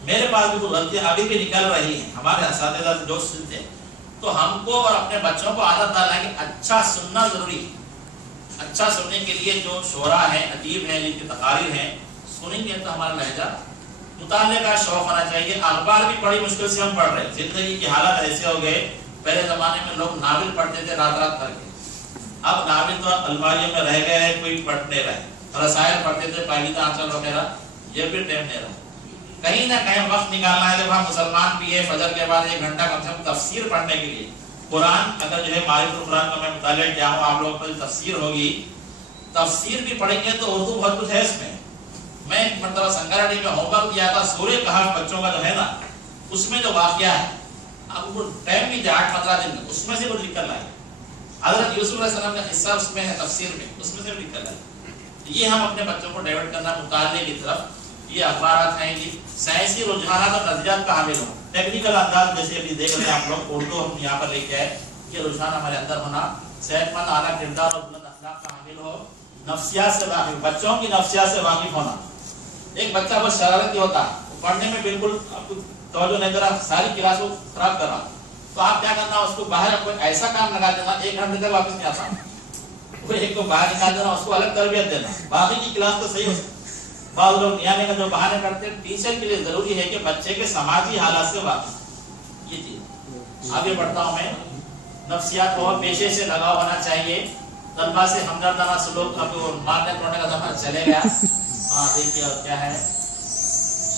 میرے پاس بھی کچھ غلطیاں ابھی بھی نکل رہی ہیں. ہمارے اساتذہ سے جو سنتے ہیں تو ہم کو اور اپنے بچوں کو عادت ڈالنا ہے کہ اچھا سننا ضروری ہے. اچھا سننے کے لیے جو شعراء ہیں ادیب ہیں جن کی تقاریر ہیں سنیں گے تو ہمارا لہجہ. مطالعے کا شوق ہونا چاہیے. اخبار بھی بڑی مشکل سے ہم پڑھ رہے ہیں. زندگی کی حالت ایسے ہو گئے پہلے زمانے میں لوگ ناول پڑھتے تھے رات رات کر کے. اب ناول تو الماریوں میں رہ گئے ہیں کوئی پڑھ نہیں رہے. رسائل پڑھتے تھے پاکیزہ آنچل وغیرہ یہ بھی ٹائم نہیں رہا. کہیں نہ کہیں وقت نکالنا ہے. جب ہم مسلمان بھی ہے فجر کے بعد 1 گھنٹہ کم سے کم تفسیر پڑھنے کے لیے. قرآن اگر جو ہے معرفت القرآن کا میں مطالعہ کیا ہوں آپ لوگوں کو تفسیر ہوگی. تفسیر بھی پڑھیں گے تو اردو بہت کچھ ہے اس میں. میں ایک مرتبہ سنگاریڈی میں ہوم ورک دیا تھا سورہ کہف بچوں کا جو ہے نا اس میں جو واقعہ ہے اب وہ ٹائم بھی 8-15 دن میں اس میں سے وہ لکھ کر لائے. حضرت یوسف علیہ السلام کا حصہ اس میں ہے تفسیر میں اس میں سے لکھ کر لائے. یہ ہم اپنے بچوں کو ڈائیورٹ کرنا مطالعے کی طرف. یہ اخبارات ہیں یہ سائنسی رجحانات اور نظریات کا حامل ہوں. ٹیکنیکل انداز جیسے ابھی دیکھ رہے ہیں آپ لوگ اردو ہم یہاں پر لے کے آئے. یہ رجحان ہمارے اندر ہونا. صحت مند اعلیٰ کردار اور بلند اخلاق کا حامل ہو. نفسیات سے واقف بچوں کی نفسیات سے واقف ہونا. ایک بچہ بہت شرارتی ہوتا ہے وہ پڑھنے میں بالکل آپ کو توجہ نہیں دے رہا ساری کلاس کو خراب کر رہا تو آپ کیا کرنا اس کو باہر کوئی ایسا کام لگا دینا 1 گھنٹے تک واپس نہیں آتا. وہ ایک کو باہر نکال دینا اس کو الگ تربیت دینا باقی کی کلاس تو صحیح ہو سکتی. بعض لوگ یہاں کا جو بہانے کرتے ہیں ٹیچر کے لیے ضروری ہے کہ بچے کے سماجی حالات سے واقف. یہ چیز آگے بڑھتا ہوں میں. نفسیات ہو پیشے سے لگاؤ ہونا چاہیے. طلبا سے ہمدردانہ سلوک. اب مارنے توڑنے کا زمانہ چلے گیا. ہاں دیکھیے اور کیا ہے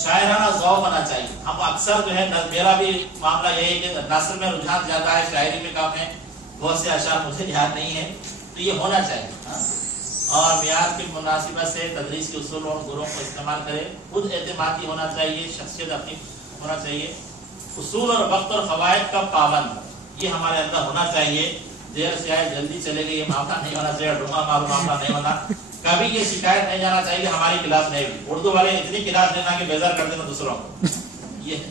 شاعرانہ ذوق ہونا چاہیے. ہم اکثر جو ہے میرا بھی معاملہ یہی ہے کہ نثر میں رجحان زیادہ ہے شاعری میں کم ہے. بہت سے اشعار مجھے یاد نہیں ہے تو یہ ہونا چاہیے. اور معیار کی مناسبت سے تدریس کے اصول اور گروہوں کو استعمال کرے. خود اعتمادی ہونا چاہیے. شخصیت اپنی ہونا چاہیے. اصول اور وقت اور فوائد کا پابند یہ ہمارے اندر ہونا چاہیے. دیر سے آئے جلدی چلے گئے یہ معاملہ نہیں ہونا چاہیے. ڈوما مارو معاملہ نہیں ہونا. کبھی یہ شکایت نہیں جانا چاہیے ہماری کلاس نہیں ہوئی. اردو والے اتنی کلاس لینا کہ بیزار کر دینا دوسروں کو. یہ ہے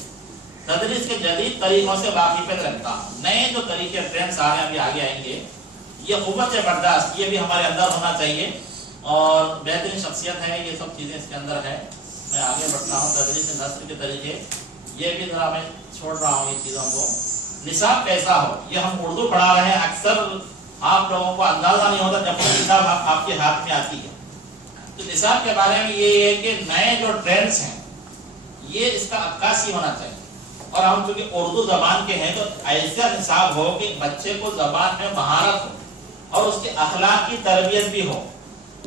تدریس کے جدید طریقوں سے واقفیت رکھتا ہوں. نئے جو طریقے ٹرینڈس آ رہے ہیں ابھی آگے آئیں گے. یہ قوت برداشت یہ بھی ہمارے اندر ہونا چاہیے. اور بہترین شخصیت ہے یہ سب چیزیں اس کے اندر ہے. میں آگے بڑھتا ہوں. تدریس نثر کے طریقے یہ بھی ذرا میں چھوڑ رہا ہوں یہ چیزوں کو. نصاب کیسا ہو یہ ہم اردو پڑھا رہے ہیں. اکثر آپ لوگوں کو اندازہ نہیں ہوتا جب تک کتاب آپ کے ہاتھ میں آتی ہے. تو نصاب کے بارے میں یہ ہے کہ نئے جو ٹرینڈس ہیں یہ اس کا عکاسی ہونا چاہیے. اور ہم چونکہ اردو زبان کے ہیں تو ایسا نصاب ہو کہ بچے کو زبان میں مہارت ہو اور اس کے اخلاق کی تربیت بھی ہو.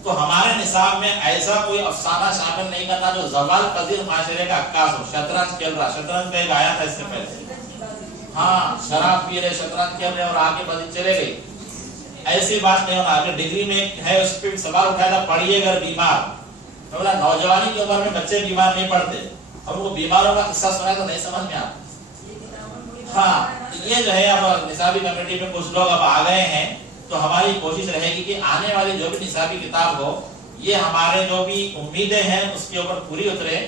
تو ہمارے نصاب میں ایسا کوئی افسانہ شامل نہیں کرنا جو زوال پذیر معاشرے کا عکاس ہو. شطرنج کھیل رہا شطرنج کا ایک آیا تھا اس سے پہلے. ہاں شراب پی رہے شطرنج کھیل رہے اور آگے بڑھ چلے گئے. ایسی بات نہیں ہونا. اگر ڈگری میں ہے اس پہ سوال اٹھایا تھا پڑھیے اگر بیمار. نوجوانی کی عمر میں بچے بیمار نہیں پڑتے اور ان کو بیماروں کا قصہ سنا تو نہیں سمجھ میں آتا. ہاں یہ جو ہے اب نصابی کمیٹی میں کچھ لوگ اب آ گئے ہیں تو ہماری کوشش رہے گی کہ آنے والی جو بھی نصابی کتاب ہو یہ ہمارے جو بھی امیدیں ہیں اس کے اوپر پوری اترے.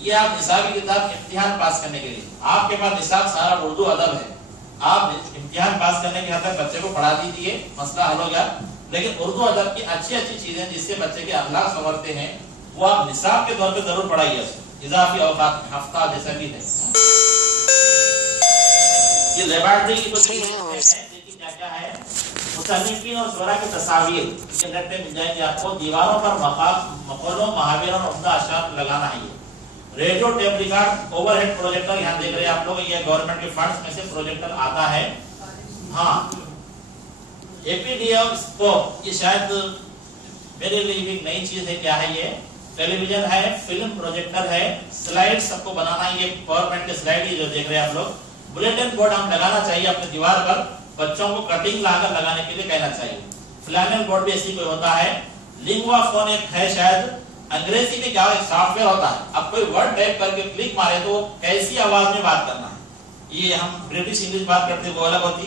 یہ آپ نصابی کتاب امتحان پاس کرنے کے لیے آپ کے پاس نصاب سارا اردو ادب ہے. آپ امتحان پاس کرنے کے حد تک بچے کو پڑھا دیجیے مسئلہ حل ہو گیا. لیکن اردو ادب کی اچھی اچھی چیزیں جس سے بچے کے اخلاق سنورتے ہیں وہ آپ نصاب کے طور پہ ضرور پڑھائیے. اضافی اوقات میں ہفتہ جیسا بھی ہے. یہ لیبارٹری کی کچھ دیکھیے کیا کیا ہے. مصنفین اور شعراء کی تصاویر یہ نیٹ پہ مل جائیں گے آپ کو. دیواروں پر مقولوں محاوروں اور عمدہ اشعار لگانا ہے. Radio tape record overhead projector یہاں دیکھ رہے ہیں آپ لوگ. یہ گورنمنٹ کے فنڈز میں سے پروجیکٹر آتا ہے. ہاں اے پی ڈی ایف اسکوپ یہ شاید میرے لیے بھی نئی چیز ہے. کیا ہے یہ टेलीविजन है, फिल्म प्रोजेक्टर है, स्लाइड सबको बनाना है, ये पावर पॉइंट के स्लाइड ये जो देख रहे हैं आप लोग, बुलेटिन बोर्ड हम लगाना चाहिए अपने दीवार पर, बच्चों को कटिंग लाकर लगाने के लिए कहना चाहिए। फ्लैनेल बोर्ड भी ऐसी कोई होता है। लिंगुआ फोन एक है, शायद अंग्रेजी में क्या एक सॉफ्टवेयर होता है, अब कोई वर्ड टाइप करके क्लिक मारे तो कैसी आवाज में बात करना है, ये हम ब्रिटिश इंग्लिश बात करते वो अलग होती,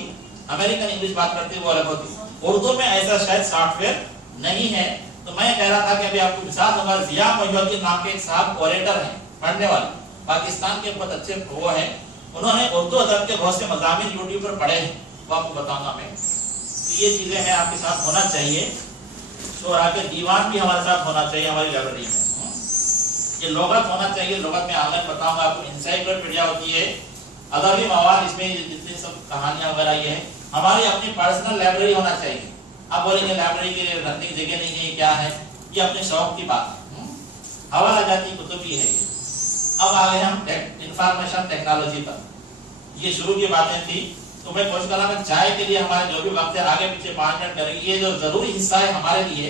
अमेरिकन इंग्लिश बात करते वो अलग होती, उर्दू में ऐसा शायद सॉफ्टवेयर नहीं है। तो मैं कह रहा था कि अभी आपको विश्वास होगा, जिया मोइनुद्दीन नाम के एक साहब ऑरेटर हैं, पढ़ने वाले, पाकिस्तान के बहुत अच्छे वो हैं, उन्होंने उर्दू अदब के बहुत से मज़ामीन यूट्यूब पर पढ़े हैं, वो आपको बताऊंगा मैं। तो ये चीजें हैं आपके साथ होना चाहिए। तो आगे दीवान भी हमारे साथ होना चाहिए हमारी लाइब्रेरी में। ये लोगत होना चाहिए, लोगत में ऑनलाइन बताऊंगा आपको, इंसाइक्लोपीडिया होती है, अदबी मवाद, इसमें जितनी सब कहानियां वगैरह ये है। हमारी अपनी पर्सनल लाइब्रेरी होना चाहिए। आप बोलेंगे लाइब्रेरी के लिए रखने की जगह नहीं है, क्या है, ये अपने शौक की बात है, हवाला जाती कुतुब ही है ये। अब आ गए हम इंफॉर्मेशन टेक्नोलॉजी पर, ये शुरू की बातें थी। तो मैं कोशिश कर रहा हूं चाय के लिए हमारे जो भी वक्त है आगे पीछे 5 मिनट करेंगे, ये जो जरूरी हिस्सा है हमारे लिए,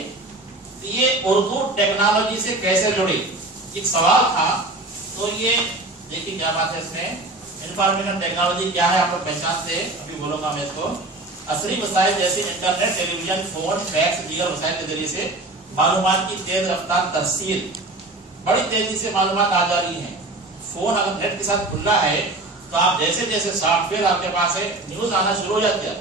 तो ये उर्दू टेक्नोलॉजी से कैसे जुड़ी, एक सवाल था। तो ये देखिए क्या बात है इसमें, इंफॉर्मेशन टेक्नोलॉजी क्या है आप लोग पहचानते हैं, अभी बोलूंगा मैं इसको। असली वसाइल जैसे इंटरनेट, टेलीविजन, फोन, फैक्स, दीगर वसाइल के जरिए से मालूमात की तेज रफ्तार तरसील, बड़ी तेजी से मालूमात आ जा रही है। फोन अगर नेट के साथ खुला है तो आप जैसे जैसे सॉफ्टवेयर आपके पास है, न्यूज आना शुरू हो जाती है,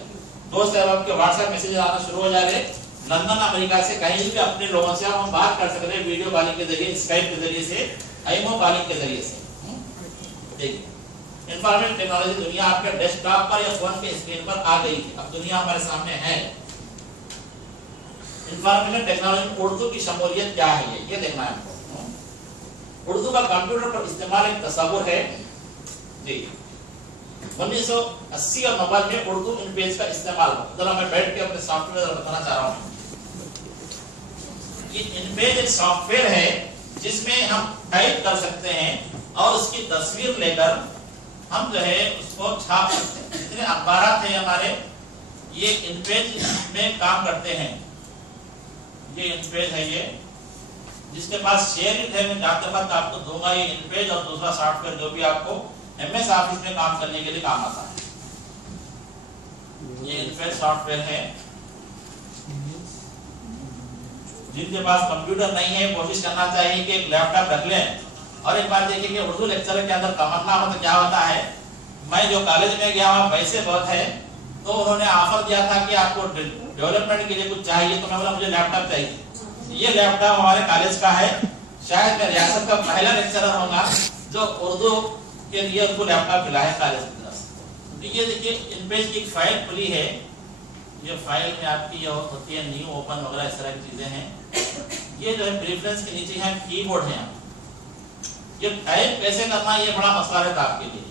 दोस्त है आपके व्हाट्सएप मैसेज आना शुरू हो जा रहे, लंदन अमेरिका से कहीं भी अपने लोगों से हम बात कर सकते हैं, वीडियो कॉलिंग के जरिए, स्काइप के जरिए से, आईमो कॉलिंग के जरिए से। देखिए इंफॉर्मेशन टेक्नोलॉजी दुनिया आपके डेस्कटॉप पर या फोन के स्क्रीन पर आ गई है, अब दुनिया हमारे सामने है। इंफॉर्मेशन टेक्नोलॉजी उर्दू की शमूलियत क्या है, ये देखना है हमको। उर्दू का कंप्यूटर पर इस्तेमाल एक तस्वुर है जी। 1980 और 90 में उर्दू इन पेज का इस्तेमाल हुआ। जरा मैं बैठ के अपने सॉफ्टवेयर बताना चाह रहा हूँ। ये इन पेज एक सॉफ्टवेयर है जिसमें हम टाइप कर सकते हैं और उसकी तस्वीर लेकर हम जो है उसको छाप सकते हैं। जितने अखबार है हमारे, ये इन पेज में काम करते हैं। ये इन पेज है, ये जिसके पास शेयर इट है, मैं जाते वक्त आपको दूंगा ये इन पेज और दूसरा सॉफ्टवेयर जो भी आपको MS ऑफिस में काम करने के लिए काम आता है। ये इनफेड सॉफ्टवेयर है। जिनके पास कंप्यूटर नहीं है कोशिश करना चाहिए कि एक लैपटॉप रख लें। और एक बात देखिए कि उर्दू लेक्चर के अंदर तमन्ना हो तो क्या होता है, मैं जो कॉलेज में गया वहाँ पैसे बहुत है, तो उन्होंने ऑफर दिया था कि आपको डेवलपमेंट के लिए कुछ चाहिए, तो मैं बोला मुझे लैपटॉप चाहिए। ये लैपटॉप हमारे कॉलेज का है, शायद मैं रियासत का पहला लेक्चरर होगा जो उर्दू के लिए उसको लैपटॉप मिला है कॉलेज की तरफ से। तो ये देखिए इन पेज की एक फाइल खुली है, ये फाइल में आपकी ये होती है न्यू, ओपन वगैरह इस तरह की चीजें हैं। ये जो है प्रेफरेंस के नीचे है कीबोर्ड है, ये टाइप कैसे करना ये बड़ा मसला रहता आपके लिए।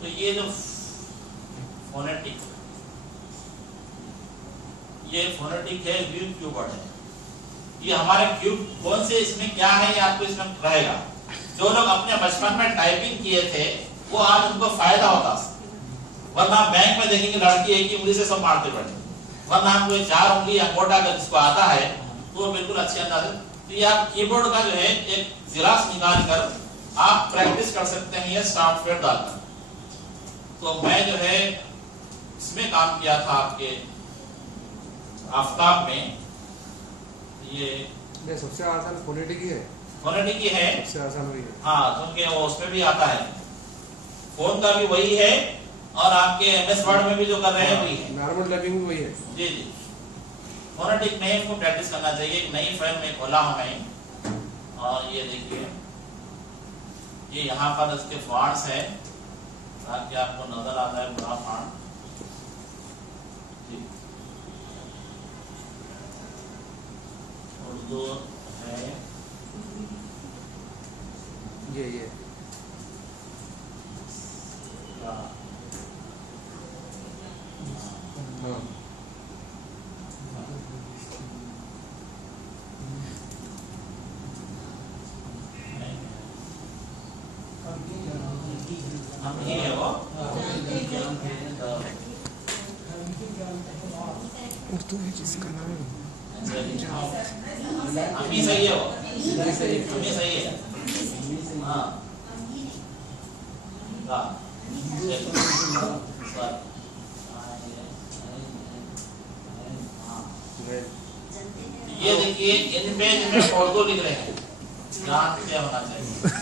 तो ये जो फोनेटिक, ये फोनेटिक है, व्यू कीबोर्ड है। ये हमारे क्यूब कौन से इसमें क्या है ये आपको इसमें रहेगा। जो लोग अपने बचपन में टाइपिंग किए थे वो आज उनको फायदा होता, वरना बैंक में देखेंगे लड़की एक ही उंगली से सब मारते बैठे, वरना हम कोई 4 उंगली अंगूठा अगर जिसको आता है तो वो बिल्कुल अच्छे अंदाज है। तो ये आप कीबोर्ड का जो है एक जिराक्स निकाल कर आप प्रैक्टिस कर सकते हैं ये सॉफ्टवेयर डालकर। तो मैं जो है इसमें काम किया था आपके आफ्ताब में। ये सबसे आसान फोनेटिक ही है, फोनेटिक ही है, सबसे आसान वही है। हाँ क्योंकि वो उसमें भी आता है, फोन का भी वही है और आपके MS वर्ड में भी जो कर रहे हैं वही है, नॉर्मल टाइपिंग भी वही है। जी जी। फोनेटिक में इनको प्रैक्टिस करना चाहिए। एक नई फाइल में खोला हूं मैं और ये देखिए ये यहाँ पर इसके फॉन्ट्स है ताकि आपको नजर आता है बड़ा फॉन्ट। उर्दू है ये हम ही है वो उर्दू है जिसका नाम हम ही सही है वो। ये सही है। ये सही है। हाँ हाँ सर मैं ये देखिए इन पेज में उर्दू लिख रहे हैं, ध्यान से होना चाहिए।